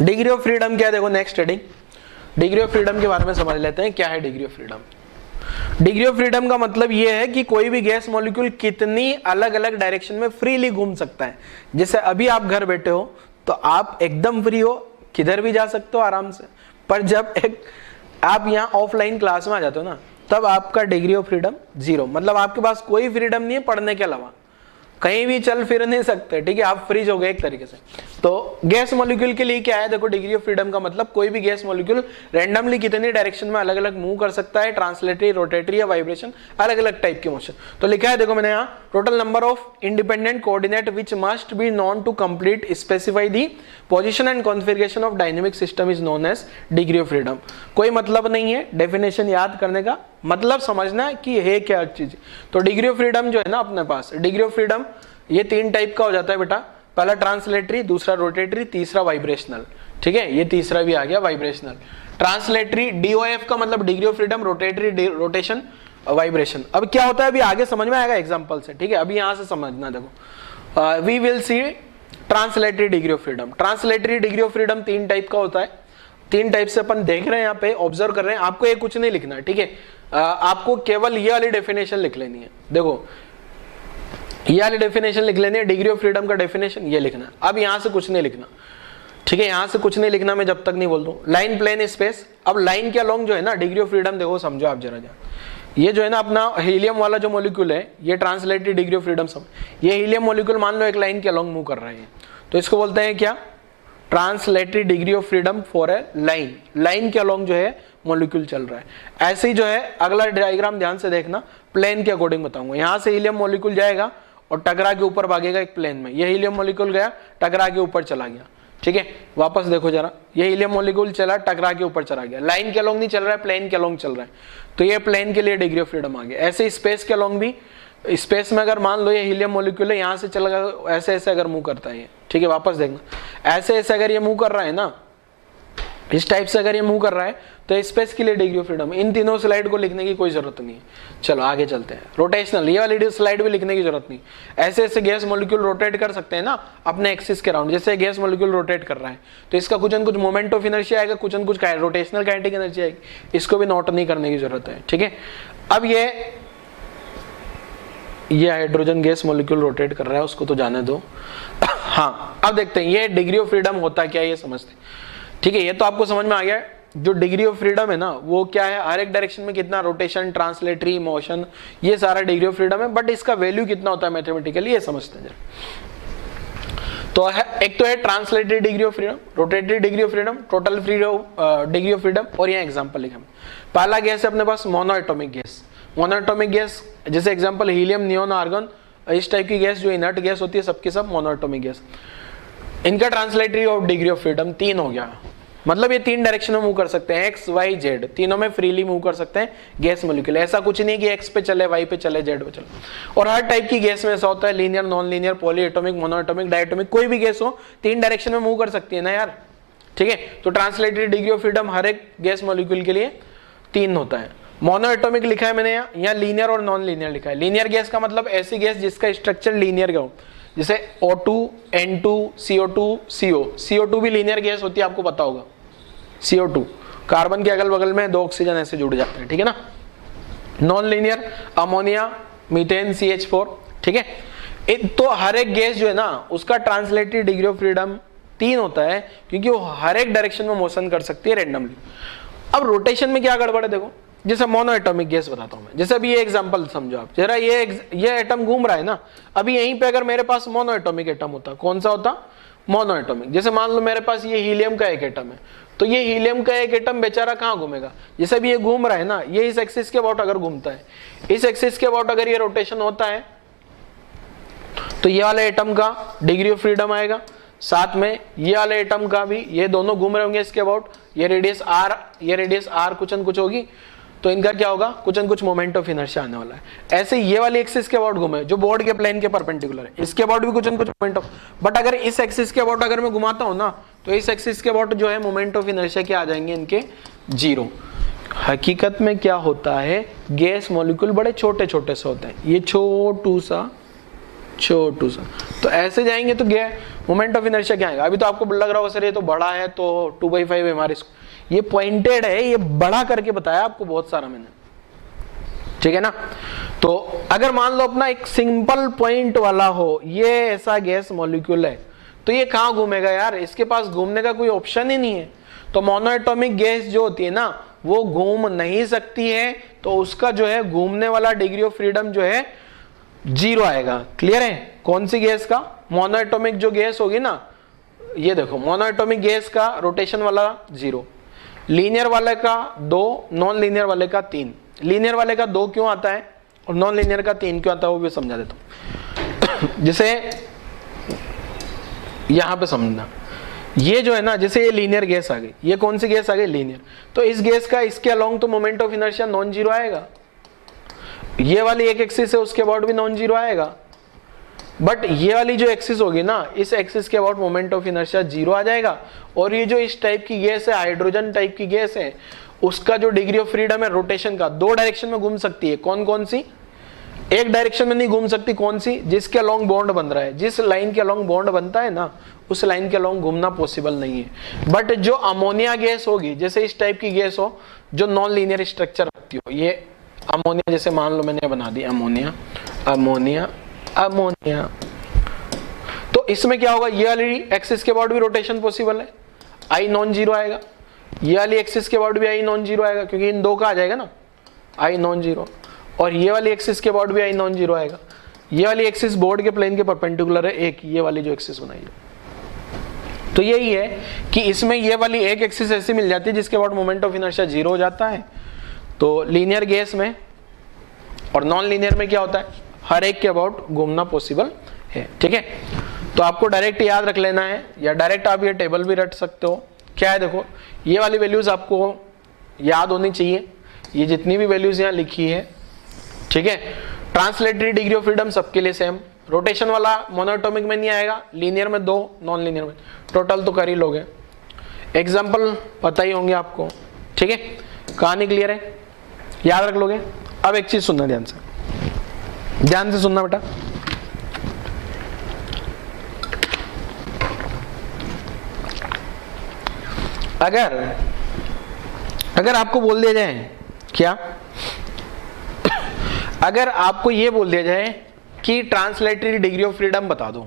Degree of freedom क्या है, देखो next heading, degree of freedom के बारे में समझ लेते हैं। क्या है degree of freedom? Degree of freedom का मतलब यह है कि कोई भी गैस मॉलिक्यूल कितनी अलग अलग डायरेक्शन में फ्रीली घूम सकता है। जैसे अभी आप घर बैठे हो तो आप एकदम फ्री हो, किधर भी जा सकते हो आराम से, पर जब आप यहाँ ऑफलाइन क्लास में आ जाते हो ना, तब आपका डिग्री ऑफ फ्रीडम 0, मतलब आपके पास कोई फ्रीडम नहीं है पढ़ने के अलावा, कहीं भी चल फिर नहीं सकते। ठीक है, आप फ्रीज हो गए एक तरीके से। तो गैस मॉलिक्यूल के लिए क्या है, देखो डिग्री ऑफ फ्रीडम का मतलब कोई भी गैस मॉलिक्यूल रैंडमली कितनी डायरेक्शन में अलग अलग मूव कर सकता है, ट्रांसलेटरी, रोटेटरी या वाइब्रेशन, अलग अलग टाइप के मोशन। तो लिखा है देखो मैंने यहाँ, total number of independent coordinate which must be known to complete specify the position and configuration of dynamic system is known as degree of freedom. कोई मतलब नहीं है डेफिनेशन याद करने का, मतलब समझना है कि है क्या चीज। तो डिग्री ऑफ फ्रीडम जो है ना अपने पास, डिग्री ऑफ फ्रीडम ये 3 टाइप का हो जाता है बेटा, पहला ट्रांसलेटरी, दूसरा रोटेटरी, तीसरा वाइब्रेशनल। ठीक है, ये तीसरा भी आ गया वाइब्रेशनल। ट्रांसलेटरी डीओएफ का मतलब degree of freedom, rotatory rotation, vibration. अब क्या होता है अभी आगे समझ में आएगा एग्जांपल से। ठीक है, अभी यहां से समझना, देखो we will see translatory degree of freedom. Translatory degree of freedom 3 type का होता है, 3 टाइप से अपन देख रहे हैं, यहाँ पे ऑब्जर्व कर रहे हैं। आपको ये कुछ नहीं लिखना है, ठीक है, आपको केवल ये वाली डेफिनेशन लिख लेनी है। देखो ये वाली डेफिनेशन लिख लेनी है, डिग्री ऑफ फ्रीडम का डेफिनेशन ये लिखना। अब यहां से कुछ नहीं लिखना, ठीक है, यहां से कुछ नहीं लिखना मैं जब तक नहीं बोल दूं। Line, plane, space. अब लाइन के अलोंग जो है ना डिग्री ऑफ फ्रीडम, देखो समझो आप जरा, ये जो है ना अपना हीलियम वाला जो मॉलिक्यूल है, ये ट्रांसलेटरी डिग्री ऑफ फ्रीडम सब, ये हीलियम मॉलिक्यूल मान लो एक लाइन के अलोंग मूव कर रहे हैं, तो इसको बोलते हैं क्या, translatory degree of freedom for a line. Line के अलोंग जो है मॉलिक्यूल चल रहा है। ऐसे ही जो है अगला डायग्राम ध्यान से देखना, प्लेन के अकॉर्डिंग बताऊंगा। यहां से हीलियम मॉलिक्यूल जाएगा और टकरा के ऊपर भागेगा एक प्लेन में, ये हीलियम मॉलिक्यूल गया टकरा के ऊपर चला गया। ठीक है, वापस देखो जरा, ये हीलियम मॉलिक्यूल चला टकरा के ऊपर चला गया, लाइन के अलोंग नहीं चल रहा है, प्लेन के अलोंग चल रहा है, तो ये प्लेन के लिए डिग्री ऑफ फ्रीडम आ गया। ऐसे स्पेस के अलोंग भी, स्पेस में अगर मान लो ये हीलियम मॉलिक्यूल है, यहां से चला गया, ऐसे ऐसे अगर मूव करता है ये, ठीक है, वापस देखना, ऐसे ऐसे अगर ये मूव कर रहा है ना, इस टाइप से अगर ये मूव कर रहा है तो स्पेस के लिए डिग्री ऑफ फ्रीडम, इन तीनों स्लाइड को लिखने की कोई जरूरत नहीं है। चलो आगे चलते हैं। रोटेशनल, ये वाली स्लाइड भी लिखने की जरूरत नहीं। ऐसे ऐसे गैस मॉलिक्यूल रोटेट कर सकते हैं ना अपने एक्सिस के राउंड। जैसे गैस मॉलिक्यूल रोटेट कर रहा है तो इसका कुछ न कुछ मोमेंट ऑफ इनर्शिया आएगा, कुछ न कुछ रोटेशनल काइनेटिक एनर्जी आएगी, इसको भी नोट नहीं करने की जरूरत है, ठीक है। अब ये हाइड्रोजन गैस मॉलिक्यूल रोटेट कर रहा है, उसको तो जाने दो। हाँ, अब देखते हैं ये डिग्री ऑफ फ्रीडम होता क्या है, ये समझते हैं, ठीक है। ये तो आपको समझ में आ गया। जो डिग्री ऑफ फ्रीडम है ना वो क्या है, हर एक डायरेक्शन में कितना रोटेशन, ट्रांसलेटरी मोशन, ये सारा डिग्री ऑफ फ्रीडम है। बट इसका वैल्यू कितना होता है मैथमेटिकली, ये समझते हैं। तो एक तो है translatory degree of freedom, rotatory degree of freedom, total degree of freedom. और यहाँ एग्जाम्पल लिखा। पहला गैस है अपने पास मोनोएटॉमिक गैस। मोनोएटॉमिक गैस जैसे एग्जाम्पल हीलियम, नियोन, आर्गन, इस टाइप की गैस जो इनर्ट गैस होती है सबकी सब मोनोएटॉमिक गैस। इनका translatory of degree of freedom 3 हो गया। मतलब ये 3 डायरेक्शन में मूव कर सकते हैं, एक्स वाई जेड, तीनों में फ्रीली मूव कर सकते हैं गैस मॉलिक्यूल। ऐसा कुछ नहीं कि एक्स पे चले, वाई पे चले, जेड पे चले। और हर टाइप की गैस में ऐसा होता है, linear, non linear, polyatomic, monoatomic, diatomic, कोई भी गैस हो 3 डायरेक्शन में मूव कर सकती है ना यार, ठीक है। तो ट्रांसलेटरी डिग्री ऑफ फ्रीडम हर एक गैस मॉलिक्यूल के लिए 3 होता है। मोनोएटॉमिक लिखा है मैंने यहाँ लीनियर और नॉन लीनियर लिखा है। लीनियर गैस का मतलब ऐसी गैस जिसका स्ट्रक्चर लीनियर का हो, जैसे O2, N2, CO2, CO। CO2 भी लीनियर गैस होती है, आपको पता होगा। CO2 कार्बन के अगल बगल में 2 ऑक्सीजन ऐसे जुड़ जाते हैं, ठीक है ना। Non linear ammonia, methane, CH4, ठीक है। तो हर एक गैस जो है ना उसका ट्रांसलेटरी डिग्री ऑफ फ्रीडम 3 होता है, क्योंकि वो हर एक डायरेक्शन में मोशन कर सकती है रैंडमली। अब रोटेशन में क्या गड़बड़ है देखो, जैसे मोनोएटॉमिक गैस बताता हूं मैं। जैसे अभी ये एग्जांपल समझो आप जरा, ये एटम घूम रहा है ना, अभी यहीं पे अगर मेरे पास मोनोएटॉमिक एटम होता, कौन सा होता, मोनोएटॉमिक। जैसे मान लो मेरे पास ये हीलियम का एक एटम है, तो ये हीलियम का एक एटम बेचारा कहाँ घूमेगा, जैसे अभी ये घूम रहा है ना, ये इस एक्सिस के अबाउट अगर घूमता है, इस एक्सिस के अबाउट अगर ये रोटेशन होता है, तो ये वाले एटम का डिग्री ऑफ फ्रीडम आएगा। साथ में ये वाले एटम का भी, ये दोनों घूम रहे होंगे इसके अबाउट, ये रेडियस r, ये रेडियस r कुछ न कुछ होगी, तो इनका क्या होगा, कुछ न कुछ मोमेंट ऑफ इनर्शिया आने वाला है। ऐसे ये वाली एक्सिस के अबाउट घूमे जो बोर्ड के प्लेन के परपेंडिकुलर है, इसके अबाउट भी कुछ न कुछ मोमेंट ऑफ। बट अगर इस एक्सिस के अबाउट अगर मैं घुमाता हूं ना, तो इस एक्सिस के अबाउट जो है मोमेंट ऑफ इनर्शिया क्या आ जाएंगे इनके, 0। हकीकत में क्या होता है, गैस मॉलिक्यूल बड़े छोटे छोटे से होते हैं, ये छोटू सा, तो ऐसे जाएंगे तो क्या मोमेंट ऑफ इनर्शिया क्या आएगा। अभी तो आपको लग रहा होगा सर ये तो बड़ा है तो 2/5 है हमारे, ये पॉइंटेड है, ये बड़ा करके बताया आपको बहुत सारा मैंने, ठीक है ना। तो अगर मान लो अपना एक सिंपल पॉइंट वाला हो, ये ऐसा गैस मॉलिक्यूल है, तो ये कहां घूमेगा यार, इसके पास घूमने का कोई ऑप्शन ही नहीं है। तो मोनोएटॉमिक गैस जो होती है ना वो घूम नहीं सकती है, तो उसका जो है घूमने वाला डिग्री ऑफ फ्रीडम जो है 0 आएगा। क्लियर है, कौन सी गैस का, मोनोएटॉमिक जो गैस होगी ना, ये देखो मोनोएटॉमिक गैस का रोटेशन वाला 0, लीनियर वाले का 2, नॉन लीनियर वाले का 3। लीनियर वाले का 2 क्यों आता है और नॉन लीनियर का 3 क्यों आता है वो भी समझा देता हूं। जैसे यहां पे समझना, ये जो है ना, जैसे ये लीनियर गैस आ गई, ये कौन सी गैस आ गई, लीनियर, तो इस गैस का इसके अलोंग तो moment of inertia non zero आएगा। ये वाली एक एक्सिस है उसके अबाउट भी नॉन जीरो आएगा, बट ये वाली जो एक्सिस होगी ना, इस एक्सिस के अबाउट मोमेंट ऑफ इनर्शिया 0 आ जाएगा। और ये जो इस टाइप की गैस है, हाइड्रोजन टाइप की गैस है, उसका जो डिग्री ऑफ फ्रीडम है रोटेशन का, 2 डायरेक्शन में घूम सकती है। कौन कौन सी, एक डायरेक्शन में नहीं घूम सकती, कौन सी, जिसके अलोंग बॉन्ड बन रहा है, जिस लाइन के अलोंग बॉन्ड बनता है ना, उस लाइन के अलोंग घूमना पॉसिबल नहीं है। बट जो अमोनिया गैस होगी, जैसे इस टाइप की गैस हो जो नॉन लीनियर स्ट्रक्चर रखती हो, ये अमोनिया, जैसे मान लो मैंने बना दी अमोनिया, अमोनिया, अमोनिया, तो इसमें क्या होगा, ये वाली एक्सिस के अबाउट भी रोटेशन पॉसिबल है, आई नॉन जीरो आएगा। ये वाली एक्सिस के अबाउट भी आई नॉन जीरो आएगा, क्योंकि इन 2 का आ जाएगा ना आई नॉन जीरो। और ये वाली एक्सिस के अबाउट भी आई नॉन जीरो आएगा। ये वाली एक्सिस बोर्ड के प्लेन के परपेंडिकुलर है, एक ये वाली जो एक्सिस बनाई है। तो यही है कि इसमें ये वाली एक एक्सिस ऐसी मिल जाती है जिसके अबाउट मोमेंट ऑफ इनर्शिया 0 हो जाता है। तो लीनियर गैस में और नॉन लीनियर में क्या होता है, हर एक के अबाउट घूमना पॉसिबल है, ठीक है। तो आपको डायरेक्ट याद रख लेना है, या डायरेक्ट आप ये टेबल भी रट सकते हो। क्या है देखो, ये वाली वैल्यूज आपको याद होनी चाहिए, ये जितनी भी वैल्यूज यहाँ लिखी है, ठीक है। ट्रांसलेटरी डिग्री ऑफ फ्रीडम सबके लिए सेम, रोटेशन वाला मोनोएटॉमिक में नहीं आएगा, लीनियर में 2, नॉन लीनियर में, टोटल तो कर ही लोगे। एग्जाम्पल पता ही होंगे आपको, ठीक है। कहानी क्लियर है, याद रख लोगे। अब एक चीज सुनना ध्यान से सुनना बेटा। अगर आपको बोल दिया जाए क्या, अगर आपको ये बोल दिया जाए कि ट्रांसलेटरी डिग्री ऑफ फ्रीडम बता दो,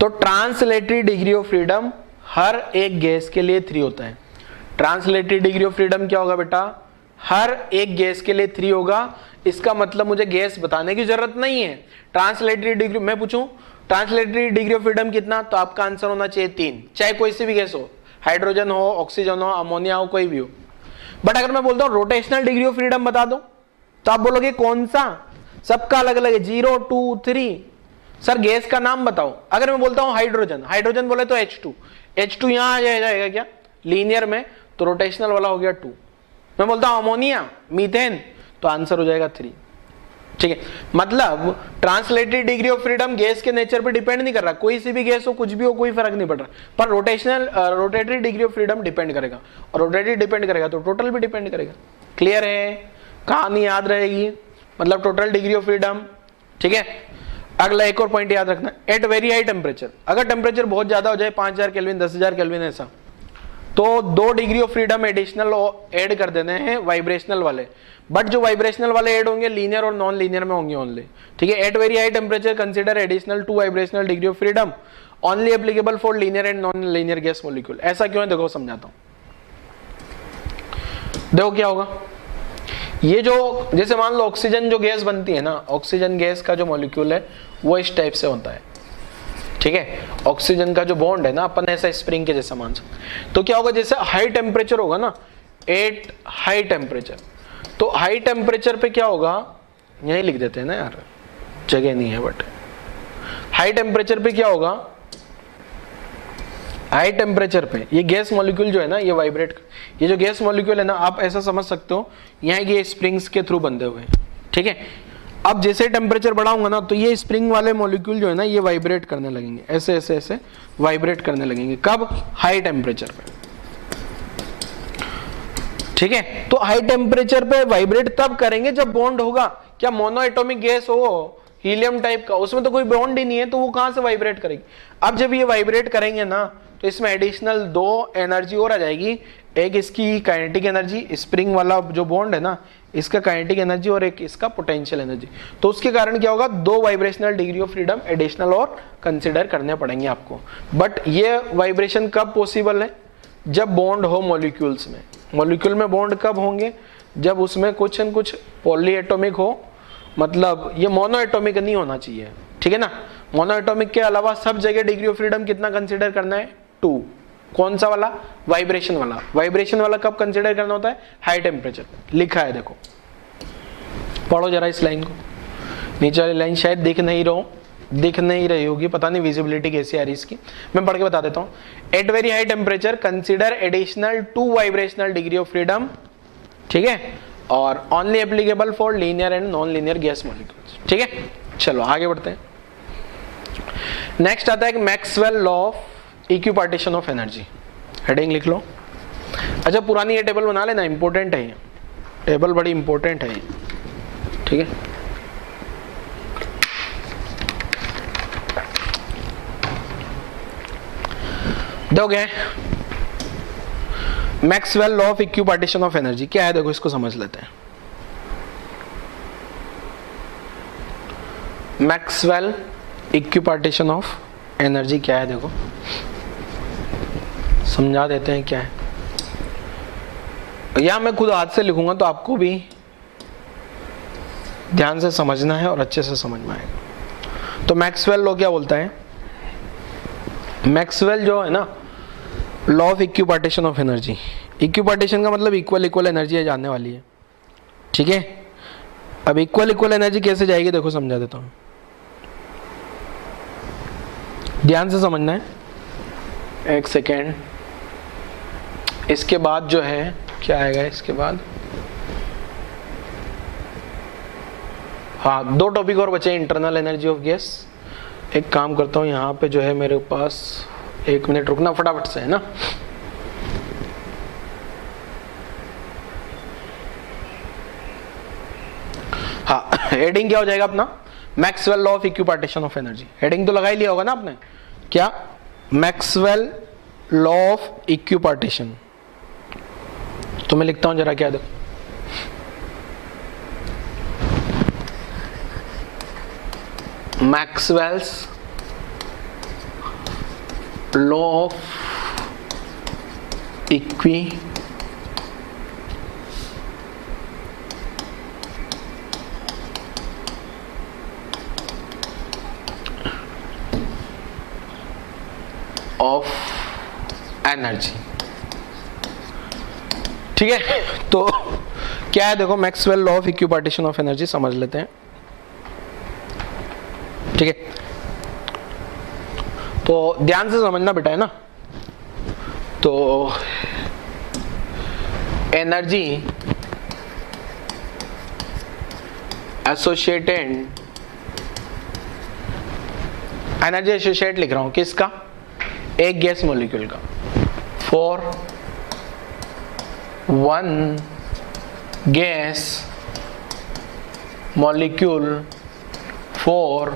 तो ट्रांसलेटरी डिग्री ऑफ फ्रीडम हर एक गैस के लिए 3 होता है। ट्रांसलेटरी डिग्री ऑफ फ्रीडम क्या होगा बेटा, हर एक गैस के लिए 3 होगा। इसका मतलब मुझे गैस बताने की जरूरत नहीं है। ट्रांसलेटरी डिग्री, मैं पूछूं ट्रांसलेटरी डिग्री ऑफ फ्रीडम कितना, तो आपका आंसर होना चाहिए 3, चाहे कोई सी भी गैस हो, हाइड्रोजन हो, ऑक्सीजन हो, अमोनिया हो, कोई भी हो। बट अगर मैं बोलता हूं रोटेशनल डिग्री ऑफ फ्रीडम बता दो, तो आप बोलोगे कौन सा, सबका अलग अलग है, 0, 2, 3। सर गैस का नाम बताओ। अगर मैं बोलता हूं हाइड्रोजन, हाइड्रोजन बोले तो H2, H2 यहां आ जाएगा क्या लीनियर में, तो रोटेशनल वाला हो गया 2। मैं बोलता हूं अमोनिया, मीथेन, तो आंसर हो जाएगा 3, ठीक है। मतलब translatory degree of freedom gas के नेचर पे डिपेंड नहीं कर रहा, कोई सी भी गैस हो, कुछ भी हो, कोई फर्क नहीं पड़ रहा, पर rotatory degree of freedom depend करेगा, और रोटेटरी डिपेंड करेगा तो टोटल भी डिपेंड करेगा। क्लियर है, कहानी याद रहेगी, मतलब टोटल डिग्री ऑफ फ्रीडम, ठीक है। अगला एक और पॉइंट याद रखना, एट वेरी हाई टेम्परेचर, अगर टेम्परेचर बहुत ज्यादा हो जाए 5000 केल्विन, 10000 केल्विन ऐसा, तो 2 degree of freedom additional add कर देने हैं वाइब्रेशनल वाले। बट जो वाइब्रेशनल वाले ऐड होंगे लीनियर और नॉन लीनियर में होंगे ओनली, ठीक है। At very high temperature consider additional 2 vibrational degree of freedom only applicable for linear and non linear gas molecule. ऐसा क्यों है देखो समझाता हूं। देखो क्या होगा, ये जो जैसे मान लो ऑक्सीजन जो गैस बनती है ना, ऑक्सीजन गैस का जो मॉलिक्यूल है वो इस टाइप से होता है, ठीक है। ऑक्सीजन का जो बॉन्ड है ना, अपन ऐसा स्प्रिंग के जैसा मान सकते। तो क्या होगा, जैसे हाई टेम्परेचर होगा ना, एट हाई टेम्परेचर, तो हाई टेम्परेचर पे क्या होगा, यही लिख देते हैं ना यार, जगह नहीं है, बट हाई टेम्परेचर पे क्या होगा, हाई टेम्परेचर पे ये गैस मॉलिक्यूल जो है ना, ये वाइब्रेट, ये जो गैस मॉलिक्यूल है ना, आप ऐसा समझ सकते हो, यहाँ ये स्प्रिंग्स के थ्रू बंधे हुए हैं, ठीक है। अब जैसे टेम्परेचर बढ़ाऊंगा ना, तो ये स्प्रिंग वाले मॉलिक्यूल जो है ना, ये वाइब्रेट करने लगेंगे, ऐसे ऐसे ऐसे वाइब्रेट करने लगेंगे। कब, हाई टेम्परेचर पे, ठीक है। तो हाई टेम्परेचर पे वाइब्रेट तब करेंगे जब बॉन्ड होगा। क्या मोनो एटॉमिक गैस हो हीलियम टाइप का, उसमें तो कोई बॉन्ड ही नहीं है, तो वो कहां से वाइब्रेट करेगी। अब जब ये वाइब्रेट करेंगे ना, तो इसमें एडिशनल 2 एनर्जी और आ जाएगी, एक इसकी काइनेटिक एनर्जी, स्प्रिंग वाला जो बॉन्ड है ना, इसका काइनेटिक एनर्जी, और एक इसका पोटेंशियल एनर्जी। तो उसके कारण क्या होगा, 2 vibrational degree of freedom additional और कंसिडर करने पड़ेंगे आपको। बट ये वाइब्रेशन कब पॉसिबल है, जब बॉन्ड हो मॉलिक्यूल्स में। मॉलिक्यूल में बॉन्ड कब होंगे, जब उसमें कुछ न कुछ पॉली एटॉमिक हो, मतलब ये मोनो एटॉमिक नहीं होना चाहिए, ठीक है ना। मोनो एटॉमिक के अलावा सब जगह डिग्री ऑफ फ्रीडम कितना कंसिडर करना है, 2। कौन सा वाला, वाइब्रेशन वाला। वाइब्रेशन वाला कब कंसिडर करना होता है, हाई टेम्परेचर। लिखा है देखो, पढ़ो जरा इस लाइन को, नीचे वाली लाइन शायद दिख नहीं रही होगी, पता नहीं विजिबिलिटी कैसी आ रही इसकी, मैं पढ़ के बता देता हूँ। At very high temperature consider additional 2 vibrational degree of freedom, ठीक है, और only applicable for linear and non linear gas molecules, ठीक है। चलो आगे बढ़ते हैं। नेक्स्ट आता है Maxwell law of equipartition of energy, heading लिख लो। अच्छा पुरानी ये टेबल बना लेना, इंपॉर्टेंट है ये टेबल, बड़ी इंपॉर्टेंट है ये, ठीक है। दोगे Maxwell law of equipartition of energy क्या है, देखो इसको समझ लेते हैं। मैक्सवेल इक्विपार्टीशन ऑफ एनर्जी क्या है, देखो समझा देते हैं क्या है। या मैं खुद हाथ से लिखूंगा तो आपको भी ध्यान से समझना है और अच्छे से समझ में आएगा। तो मैक्सवेल लॉ क्या बोलता है, मैक्सवेल जो है ना, law of equipartition of energy. Equipartition का मतलब इक्वल इक्वल एनर्जी जानने वाली है, ठीक है। अब इक्वल इक्वल एनर्जी कैसे जाएगी, देखो समझा देता हूं, ध्यान से समझना है। एक सेकेंड, इसके बाद जो है क्या आएगा, इसके बाद हाँ 2 टॉपिक और बचे, इंटरनल एनर्जी ऑफ गैस। एक काम करता हूँ, यहाँ पे जो है मेरे पास 1 मिनट रुकना फटाफट से, है ना। हेडिंग क्या हो जाएगा अपना, Maxwell law of equipartition of energy. Heading तो लगा ही लिया होगा ना आपने, क्या, मैक्सवेल लॉ ऑफ इक्विपार्टीशन। तो मैं लिखता हूं जरा, क्या देखो, Maxwell's law of equi of energy. ठीक है, तो क्या है देखो, Maxwell law of equipartition of energy समझ लेते हैं। ठीक है, तो ध्यान से समझना बेटा, है ना। तो एनर्जी एसोसिएटेड, एनर्जी एसोसिएट लिख रहा हूं किसका, एक गैस मॉलिक्यूल का, for one gas molecule for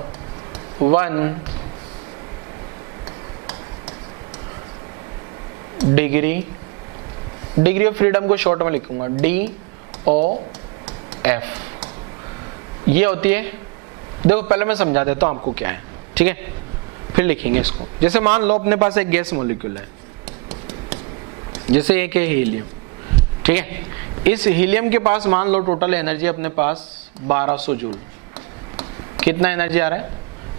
one degree of freedom को शॉर्ट में लिखूंगा DOF। ये होती है, देखो पहले मैं समझा देता हूं आपको क्या है, ठीक है, फिर लिखेंगे इसको। जैसे मान लो अपने पास एक गैस मॉलिक्यूल है, जैसे एक है हीलियम, ठीक है। इस हीलियम के पास मान लो टोटल एनर्जी अपने पास 1200 जूल। कितना एनर्जी आ रहा है,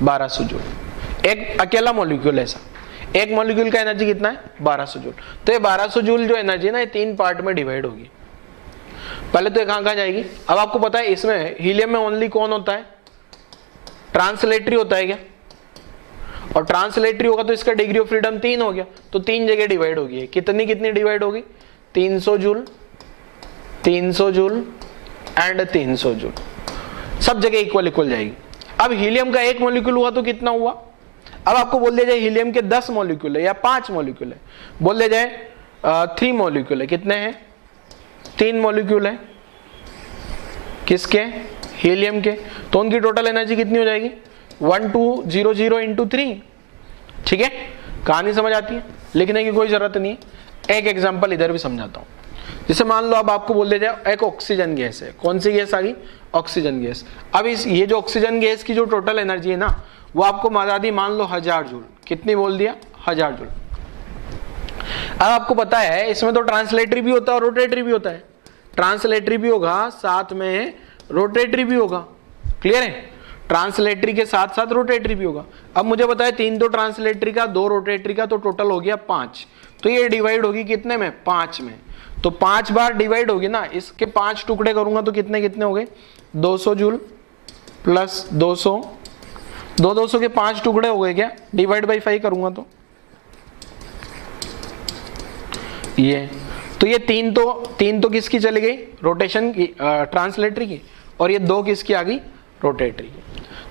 1200 जूल। एक अकेला मॉलिक्यूल है ऐसा, एक मॉलिक्यूल का एनर्जी कितना है, 1200 जूल। तो ये 1200 जूल जो एनर्जी है ना, ये 3 पार्ट में डिवाइड होगी। पहले तो ये कहां जाएगी, अब आपको पता है इसमें हीलियम में ओनली कौन होता है, ट्रांसलेटरी होता है क्या, और ट्रांसलेटरी होगा तो इसका डिग्री ऑफ फ्रीडम 3 हो गया, तो 3 जगह डिवाइड होगी। कितनी कितनी डिवाइड होगी, 300 जूल, 300 जूल एंड 300 जूल, सब जगह इक्वल इक्वल जाएगी। अब हीलियम का एक मॉलिक्यूल हुआ तो कितना हुआ, अब आपको बोल दिया जाए हीलियम के 10 मॉलिक्यूल है या 5 मॉलिक्यूल है, बोल दिया जाए 3 मॉलिक्यूल है। कितने हैं, 3 मॉलिक्यूल है, किसके, हीलियम के। तो उनकी टोटल एनर्जी कितनी हो जाएगी, 1200 इंटू 3। ठीक है, कहानी समझ आती है, लिखने की कोई जरूरत नहीं है। एक एग्जांपल इधर भी समझाता हूं। जैसे मान लो अब आपको बोल दिया जाए एक ऑक्सीजन गैस है, कौन सी गैस आ गई, ऑक्सीजन गैस। अब ये जो ऑक्सीजन गैस की जो टोटल एनर्जी है ना, वो आपको मजा दी मान लो 1000 जूल। कितनी बोल दिया, 1000 जूल। अब आपको पता है इसमें तो ट्रांसलेटरी भी होता है और रोटेटरी भी होता है, ट्रांसलेटरी भी होगा साथ में रोटेटरी भी होगा। क्लियर है, ट्रांसलेटरी के साथ साथ रोटेटरी भी होगा। अब मुझे बताया 3 तो ट्रांसलेटरी का, 2 रोटेटरी का, तो टोटल हो गया 5। तो ये डिवाइड होगी कितने में, 5 में। तो 5 बार डिवाइड होगी ना, इसके 5 टुकड़े करूंगा तो कितने कितने हो गए, 200 जूल प्लस 200, 200 के 5 टुकड़े हो गए क्या, डिवाइड बाई 5 करूंगा तो ये, तो ये 3 तो किसकी चली गई, रोटेशन की, ट्रांसलेटरी की, और ये 2 किसकी आ गई, रोटेटरी की।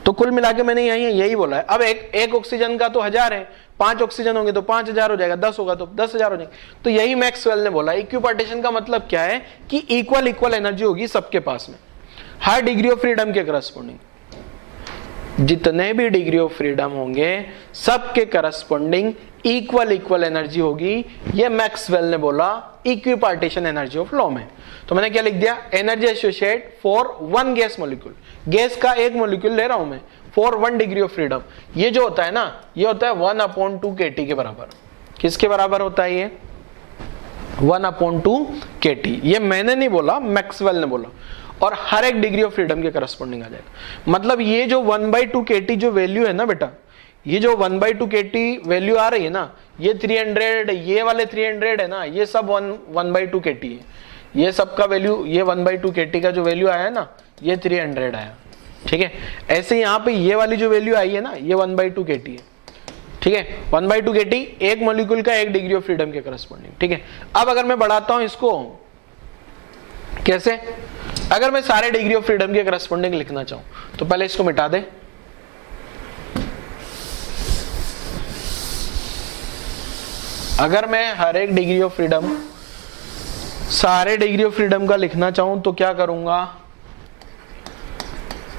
तो कुल मिला के मैंने यही बोला है। अब एक ऑक्सीजन का तो 1000 है, 5 ऑक्सीजन होंगे तो 5000 हो जाएगा, 10 होगा तो 10000 हो जाएगा। तो यही मैक्सवेल ने बोला। इक्विपार्टीशन का मतलब क्या है कि इक्वल इक्वल एनर्जी होगी सबके पास में, हर डिग्री ऑफ फ्रीडम के करस्पॉन्डिंग। जितने भी डिग्री ऑफ फ्रीडम होंगे सबके करस्पॉन्डिंग इक्वल इक्वल एनर्जी होगी। ये मैक्सवेल ने बोला इक्विपार्टीशन एनर्जी ऑफ लॉ में। तो मैंने क्या लिख दिया, energy associate for one gas molecule, gas का एक मॉलिक्यूल ले रहा हूं मैं, फॉर 1 डिग्री ऑफ फ्रीडम। ये जो होता है ना, ये होता है 1/2 kT के बराबर। किसके बराबर होता है ये, 1/2 kT। ये मैंने नहीं बोला, मैक्सवेल ने बोला। और हर एक डिग्री ऑफ फ्रीडम के करस्पॉन्डिंग आ जाएगा। मतलब ये जो 1/2 kT जो वैल्यू है ना बेटा, ये जो 1/2 kT वैल्यू आ रही है ना, ये 300, ये वाले 300 है ना, ये सब 1/2 kT है। ये सब का वैल्यू, ये 1/2 kT का जो वैल्यू आया है ना, ये 300 आया। ठीक है, ऐसे यहाँ पे ये वाली जो वैल्यू आई है ना, ये 1/2 kT है। ठीक है, 1/2 kT एक मॉलिक्यूल का 1 डिग्री ऑफ फ्रीडम के करस्पॉन्डिंग। ठीक है, अब अगर मैं बढ़ाता हूं इसको, कैसे, अगर मैं सारे डिग्री ऑफ फ्रीडम के करस्पॉन्डिंग लिखना चाहूं तो पहले इसको मिटा दे। अगर मैं हर एक डिग्री ऑफ फ्रीडम, सारे डिग्री ऑफ फ्रीडम का लिखना चाहूं तो क्या करूंगा,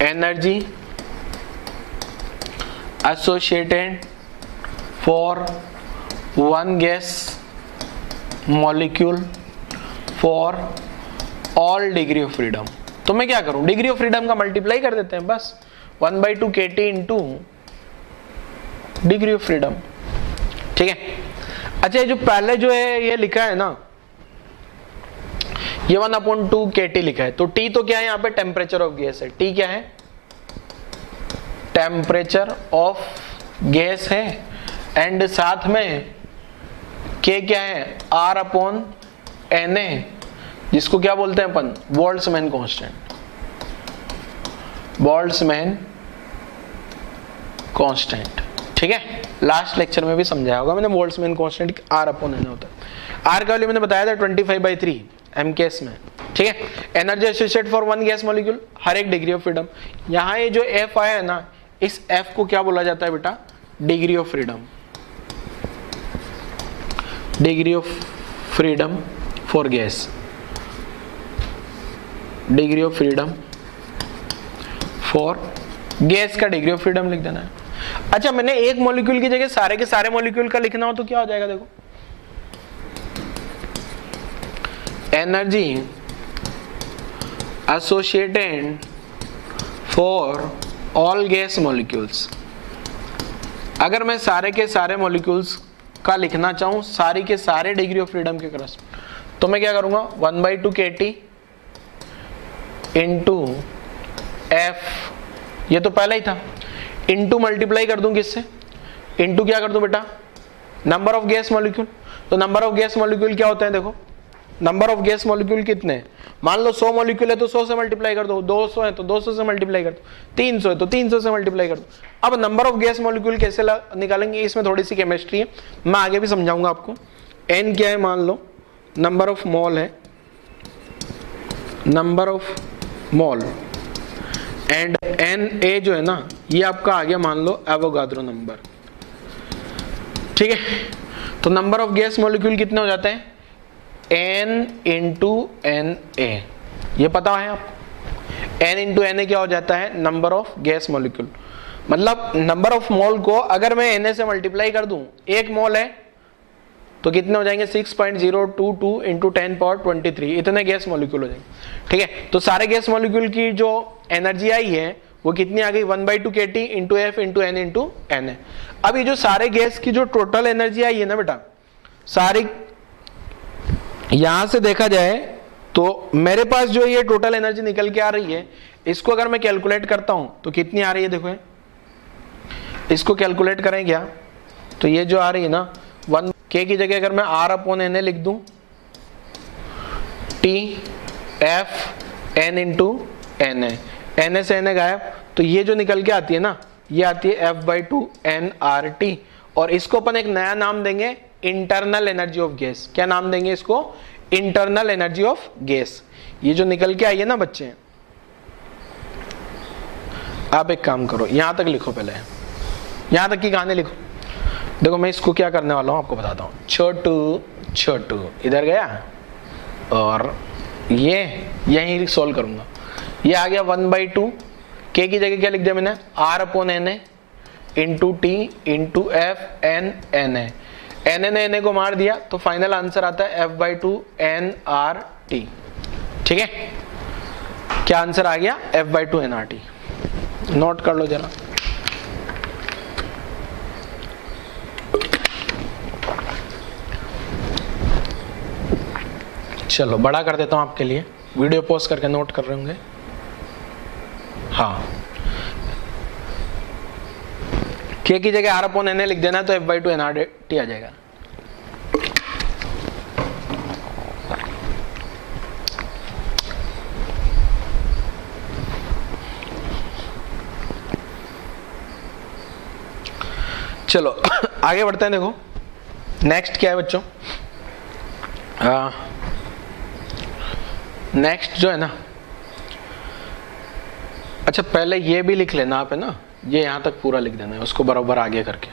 energy associated for one gas molecule for all degree of freedom. तो मैं क्या करूं, डिग्री ऑफ फ्रीडम का मल्टीप्लाई कर देते हैं बस, 1/2 kT into degree of freedom. ठीक है। अच्छा ये जो पहले जो है ये लिखा है ना, ये 1/2 kT लिखा है, तो T तो क्या है यहाँ पे, टेम्परेचर ऑफ गैस है। T क्या है, टेम्परेचर ऑफ गैस है, एंड साथ में K क्या है, R/Na, जिसको क्या बोलते हैं अपन, बोल्ट्जमैन कांस्टेंट। Boltzmann constant. ठीक है, लास्ट लेक्चर में भी समझाया होगा मैंने, बोल्ट्जमैन कांस्टेंट R/Na होता है। R का वैल्यू मैंने बताया था 25/3 MKS में। ठीक है। Energy associated for one gas molecule, हर एक डिग्री ऑफ फ्रीडम। यहाँ ये जो F आया है ना, इस F को क्या बोला जाता है बेटा, degree of freedom. Degree of freedom for gas, degree of freedom for gas का डिग्री ऑफ फ्रीडम लिख देना है। अच्छा मैंने एक मॉलिक्यूल की जगह सारे के सारे मॉलिक्यूल का लिखना हो तो क्या हो जाएगा, देखो, energy associated for all gas molecules. अगर मैं सारे के सारे मॉलिक्यूल्स का लिखना चाहूं सारी के सारे डिग्री ऑफ फ्रीडम के क्रॉस, तो मैं क्या करूंगा, 1/2 kT इंटू F, ये तो पहले ही था, इंटू मल्टीप्लाई कर दूं किससे, इंटू क्या कर दूं बेटा, नंबर ऑफ गैस मॉलिक्यूल। तो नंबर ऑफ गैस मॉलिक्यूल क्या होते हैं, देखो नंबर ऑफ गैस मॉलिक्यूल कितने हैं, मान लो 100 मॉलिक्यूल है तो 100 से मल्टीप्लाई कर दो, 200 है तो 200 से मल्टीप्लाई कर दो, 300 है तो 300 से मल्टीप्लाई कर दो। अब नंबर ऑफ गैस मॉलिक्यूल कैसे निकालेंगे, इसमें थोड़ी सी केमिस्ट्री है, मैं आगे भी समझाऊंगा आपको। n क्या है, मान लो नंबर ऑफ मोल है, number of mole, and Na जो है ना, ये आपका आ गया मान लो एवोगाद्रो नंबर। ठीक है। तो नंबर ऑफ गैस मॉलिक्यूल कितने हो जाते हैं, n इंटू Na, ये पता है आपको, n इंटू Na क्या हो जाता है, नंबर ऑफ गैस मॉलिक्यूल। मतलब नंबर ऑफ मोल को अगर मैं Na से मल्टीप्लाई कर दूं, एक मोल है तो कितने हो जाएंगे, 6.022 इंटू 10⁻23, इतने गैस मॉलिक्यूल हो जाएंगे। ठीक है। तो सारे गैस मॉलिक्यूल की जो एनर्जी आई है वो कितनी आ गई, 1/2 kT into F into N into Na। अब ये जो सारे गैस की जो टोटल एनर्जी आई है ना बेटा, सारी यहां से देखा जाए तो मेरे पास जो ये टोटल एनर्जी निकल के आ रही है, इसको अगर मैं कैलकुलेट करता हूं तो कितनी आ रही है, देखो इसको कैलकुलेट करें क्या, तो ये जो आ रही है ना, 1 K की जगह अगर मैं R/Na लिख दूं, T F N into Na, Na से Na गायब, तो ये जो निकल के आती है ना, ये आती है F/2 nRT, और इसको अपन एक नया नाम देंगे, इंटरनल एनर्जी ऑफ गैस। क्या नाम देंगे इसको, इंटरनल एनर्जी ऑफ गैस। ये जो निकल के आई है ना बच्चे, आप एक काम करो, यहां तक लिखो, पहले यहां तक की कहानी लिखो। देखो मैं इसको क्या करने वाला हूं आपको बताता हूं, छोटू छोटू इधर गया, और ये यहीं सोल्व करूंगा। ये आ गया 1/2 K की जगह क्या लिख दिया मैंने, R/Na into T into F N Na, Na ने Na को मार दिया, तो फाइनल आंसर आता है F/2 nRT। ठीक है, क्या आंसर आ गया, F/2 nRT। नोट कर लो जरा। चलो बड़ा कर देता हूं आपके लिए, वीडियो पॉज करके नोट कर रहे होंगे। हाँ, K की जगह R/Na लिख देना, तो F/2 nRT आ जाएगा। चलो आगे बढ़ते हैं। देखो नेक्स्ट क्या है बच्चों, नेक्स्ट जो है ना, अच्छा पहले ये भी लिख लेना आप, है ना, ये यहां तक पूरा लिख देना है, उसको बराबर आगे करके।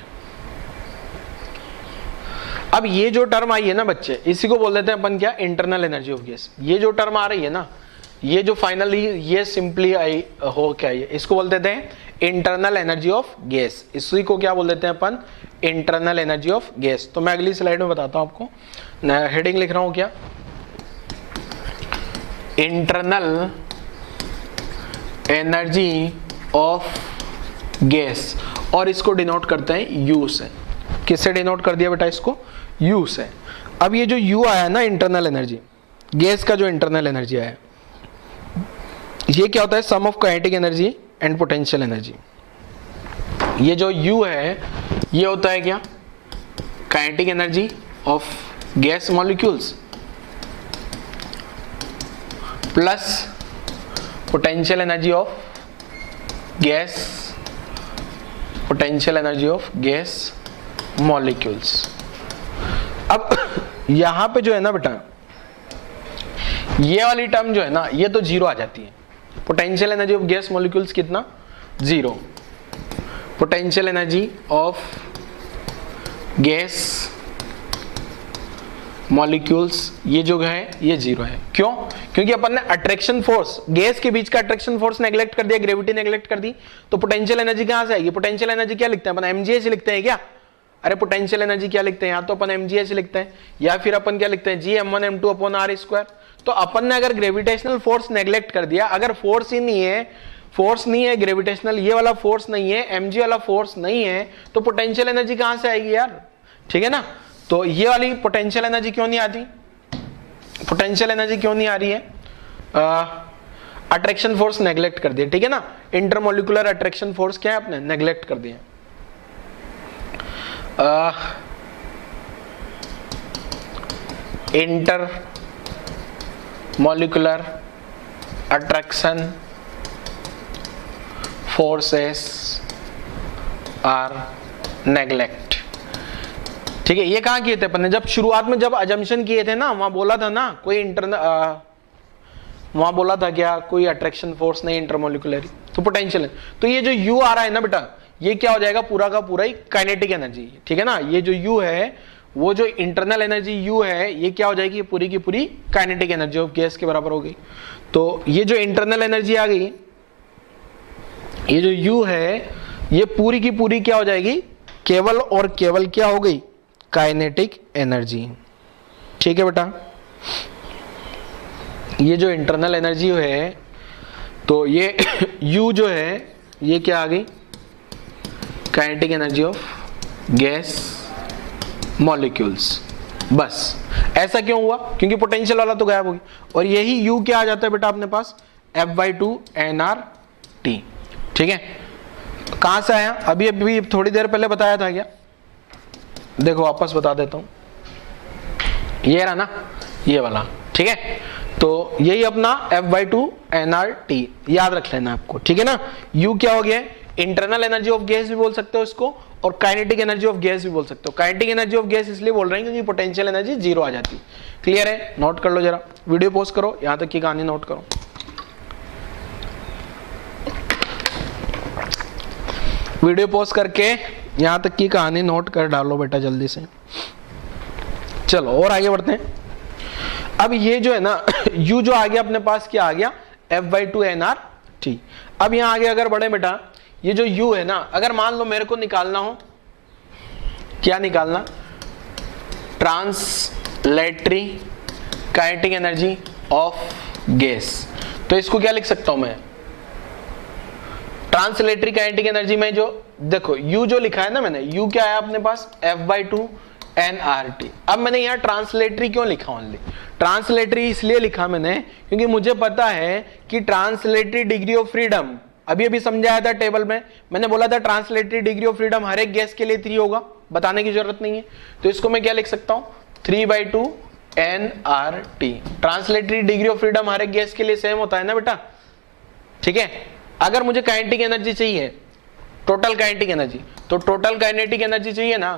अब ये जो टर्म आई है ना बच्चे, इसी को बोल देते हैं अपन क्या, इंटरनल एनर्जी ऑफ गैस। ये जो टर्म आ रही है ना, ये जो फाइनली ये सिंपली आई हो क्या है, इसको बोल देते हैं इंटरनल एनर्जी ऑफ गैस। इसी को क्या बोल देते हैं अपन, इंटरनल एनर्जी ऑफ गैस। तो मैं अगली स्लाइड में बताता हूं आपको, हेडिंग लिख रहा हूं क्या, इंटरनल एनर्जी ऑफ गैस, और इसको डिनोट करते हैं यू से। किससे डिनोट कर दिया बेटा इसको, यू से। अब ये जो यू आया ना इंटरनल एनर्जी, गैस का जो इंटरनल एनर्जी आया, ये क्या होता है, sum of kinetic energy and potential energy. ये जो यू है ये होता है क्या, kinetic energy of gas molecules plus potential energy of gas, potential energy of gas molecules. अब यहां पे जो है ना बेटा, ये वाली टर्म जो है ना ये तो जीरो आ जाती है। Potential energy of gas molecules कितना, zero. Potential energy of gas molecules ये जो है ये जीरो है। क्यों, क्योंकि अपन ने अट्रैक्शन फोर्स, गैस के बीच का अट्रैक्शन फोर्स नेग्लेक्ट कर दिया, ग्रेविटी नेग्लेक्ट कर दी, तो पोटेंशियल एनर्जी कहां से आएगी। पोटेंशियल एनर्जी क्या लिखते हैं अपन, mgh लिखते हैं क्या, अरे पोटेंशियल एनर्जी क्या लिखते हैं, या तो अपन mgh लिखते हैं या फिर अपन क्या लिखते हैं, Gm1m2/r²। तो अपन ने अगर ग्रेविटेशनल फोर्स नेग्लेक्ट कर दिया, अगर फोर्स ही नहीं है, फोर्स नहीं है ग्रेविटेशनल, ये वाला फोर्स नहीं है, mg वाला फोर्स नहीं है, तो पोटेंशियल एनर्जी कहां से आएगी यार, ठीक है ना। तो ये वाली पोटेंशियल एनर्जी क्यों नहीं आती, पोटेंशियल एनर्जी क्यों नहीं आ रही है, अट्रैक्शन फोर्स नेग्लेक्ट कर दिया, ठीक है ना। इंटरमोलिकुलर अट्रैक्शन फोर्स क्या है, आपने नेग्लेक्ट कर दिया। Inter molecular attraction forces are neglect, ठीक है। ये कहां किए थे अपन ने, जब शुरुआत में जब अजम्पशन किए थे ना, वहां बोला था ना कोई इंटरनल, वहां बोला था क्या, कोई अट्रैक्शन फोर्स नहीं इंटरमोलिकुलर, तो पोटेंशियल है। तो ये जो यू आ रहा है ना बेटा, ये क्या हो जाएगा, पूरा का पूरा ही काइनेटिक एनर्जी, ठीक है ना। ये जो यू है, वो जो इंटरनल एनर्जी यू है, ये क्या हो जाएगी, पूरी की पूरी काइनेटिक एनर्जी ऑफ गैस के बराबर हो गई। तो ये जो इंटरनल एनर्जी आ गई, ये जो यू है, ये पूरी की पूरी क्या हो जाएगी, केवल और केवल क्या हो गई, काइनेटिक एनर्जी, ठीक है बेटा। ये जो इंटरनल एनर्जी है, तो ये U जो है ये क्या आ गई, kinetic energy of gas molecules. बस ऐसा क्यों हुआ, क्योंकि पोटेंशियल वाला तो गायब हो गया, और यही U क्या आ जाता है बेटा अपने पास, F/2 nRT, ठीक है। कहां से आया, अभी अभी थोड़ी देर पहले बताया था क्या, देखो वापस बता देता हूं, ये रहा ना ये वाला, ठीक है। तो यही अपना F/2 nRT याद रख लेना आपको, ठीक है ना। U क्या हो गया, इंटरनल एनर्जी ऑफ गैस भी बोल सकते हो इसको, और काइनेटिक एनर्जी ऑफ गैस भी बोल सकते हो। काइनेटिक एनर्जी ऑफ गैस इसलिए बोल रहे हैं क्योंकि पोटेंशियल एनर्जी जीरो आ जाती है। क्लियर है, नोट कर लो जरा, वीडियो पॉज करो, यहां तक की कहानी नोट करो। वीडियो पॉज करके यहां तक की कहानी नोट कर डालो बेटा जल्दी से। चलो और आगे बढ़ते हैं। अब ये जो है ना U जो आ गया अपने पास, क्या आ गया, F/2 nRT। अब यहां आगे अगर बढ़े बेटा, ये जो U है ना, अगर मान लो मेरे को निकालना हो, क्या निकालना, translatory kinetic energy of gas, तो इसको क्या लिख सकता हूं मैं, ट्रांसलेटरी काइनेटिक एनर्जी में जो देखो U जो लिखा है ना मैंने, U क्या है अपने पास, F/2 nRT। अब मैंने यहाँ ट्रांसलेटरी क्यों लिखा, ओनली ट्रांसलेटरी इसलिए लिखा मैंने क्योंकि मुझे पता है कि ट्रांसलेटरी डिग्री ऑफ फ्रीडम, अभी अभी समझाया था टेबल में, मैंने बोला था ट्रांसलेटरी डिग्री ऑफ फ्रीडम हर एक गैस के लिए 3 होगा, बताने की जरूरत नहीं है। तो इसको मैं क्या लिख सकता हूं, 3/2 nRT। Translatory degree of freedom हर एक गैस के लिए सेम होता है ना बेटा, ठीक है। अगर मुझे काइनेटिक एनर्जी चाहिए, टोटल काइनेटिक एनर्जी, तो टोटल काइनेटिक एनर्जी चाहिए ना,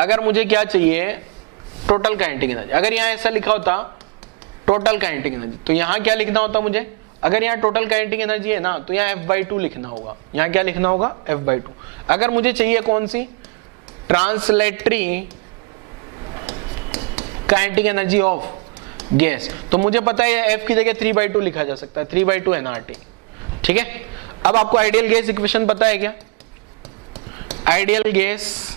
अगर मुझे क्या चाहिए, टोटल काइनेटिक एनर्जी। अगर यहां ऐसा लिखा होता टोटल काइनेटिक एनर्जी, तो यहां क्या लिखना होता मुझे, अगर यहां टोटल काइनेटिक एनर्जी है ना, तो यहां F/2 लिखना होगा, यहां क्या लिखना होगा, F/2। अगर मुझे चाहिए कौन सी, translatory kinetic energy of gas, तो मुझे पता है F की जगह 3/2 लिखा जा सकता है, 3/2 nRT। ठीक है, अब आपको आइडियल गैस इक्वेशन पता है क्या? आइडियल गैस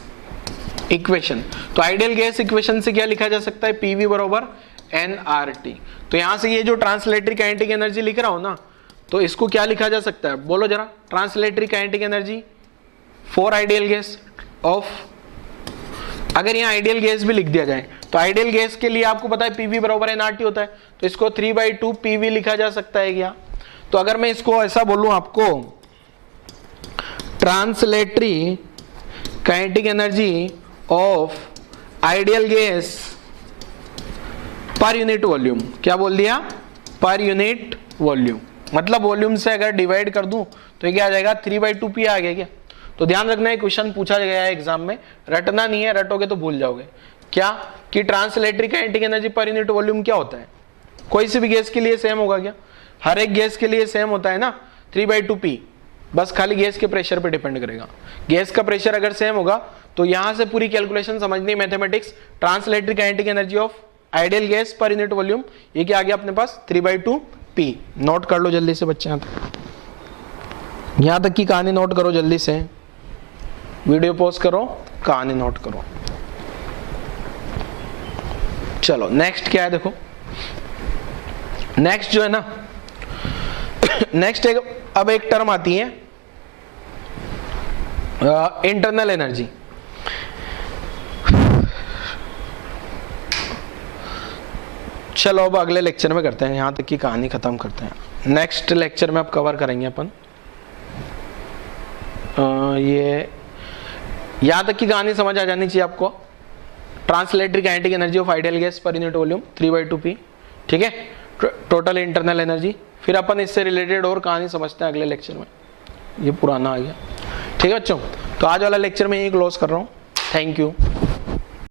इक्वेशन, तो आइडियल गैस इक्वेशन से क्या लिखा जा सकता है? PV बराबर nRT। तो यहां से ये जो ट्रांसलेटरी काइनेटिक एनर्जी लिख रहा हूं ना, तो इसको क्या लिखा जा सकता है? बोलो जरा, translatory kinetic energy for ideal gas off, अगर यहाँ आइडियल गैस भी लिख दिया जाए तो आइडियल गैस के लिए आपको पता है PV बराबर nRT होता है, तो इसको 3/2 PV लिखा जा सकता है क्या? तो अगर मैं इसको ऐसा बोलूं आपको, translatory kinetic energy of ideal gas per unit volume, क्या बोल दिया? पर यूनिट वॉल्यूम, मतलब वॉल्यूम से अगर डिवाइड कर दूं तो ये क्या आ जाएगा? 3/2 P आ गया क्या? तो ध्यान रखना है, क्वेश्चन पूछा गया है एग्जाम में, रटना नहीं है, रटोगे तो भूल जाओगे। क्या कि translatory kinetic energy per unit volume क्या होता है? कोई सी भी गैस के लिए सेम होगा क्या? हर एक गैस के लिए सेम होता है ना, 3/2 P, बस खाली गैस के प्रेशर पे डिपेंड करेगा। गैस का प्रेशर अगर सेम होगा तो यहां से पूरी कैलकुलेशन समझनी, mathematics, translatory kinetic energy of ideal gas per unit volume, ये क्या आ गया अपने पास? 3/2 P। नोट कर लो जल्दी से बच्चे, यहां तक की कहानी नोट करो जल्दी से, वीडियो पॉज करो, कहानी नोट करो। चलो नेक्स्ट क्या है देखो, नेक्स्ट जो है ना, नेक्स्ट अब एक टर्म आती है इंटरनल एनर्जी। चलो अब अगले लेक्चर में करते हैं, यहां तक की कहानी खत्म करते हैं, नेक्स्ट लेक्चर में अब कवर करेंगे अपन ये, यहां तक की कहानी समझ आ जानी चाहिए आपको। Translatory kinetic energy of ideal gas per unit volume 3/2 P, ठीक है, टोटल इंटरनल एनर्जी। फिर अपन इससे रिलेटेड और कहानी समझते हैं अगले लेक्चर में, ये पुराना आ गया। ठीक है बच्चों, तो आज वाला लेक्चर में यही क्लोज कर रहा हूँ। Thank you.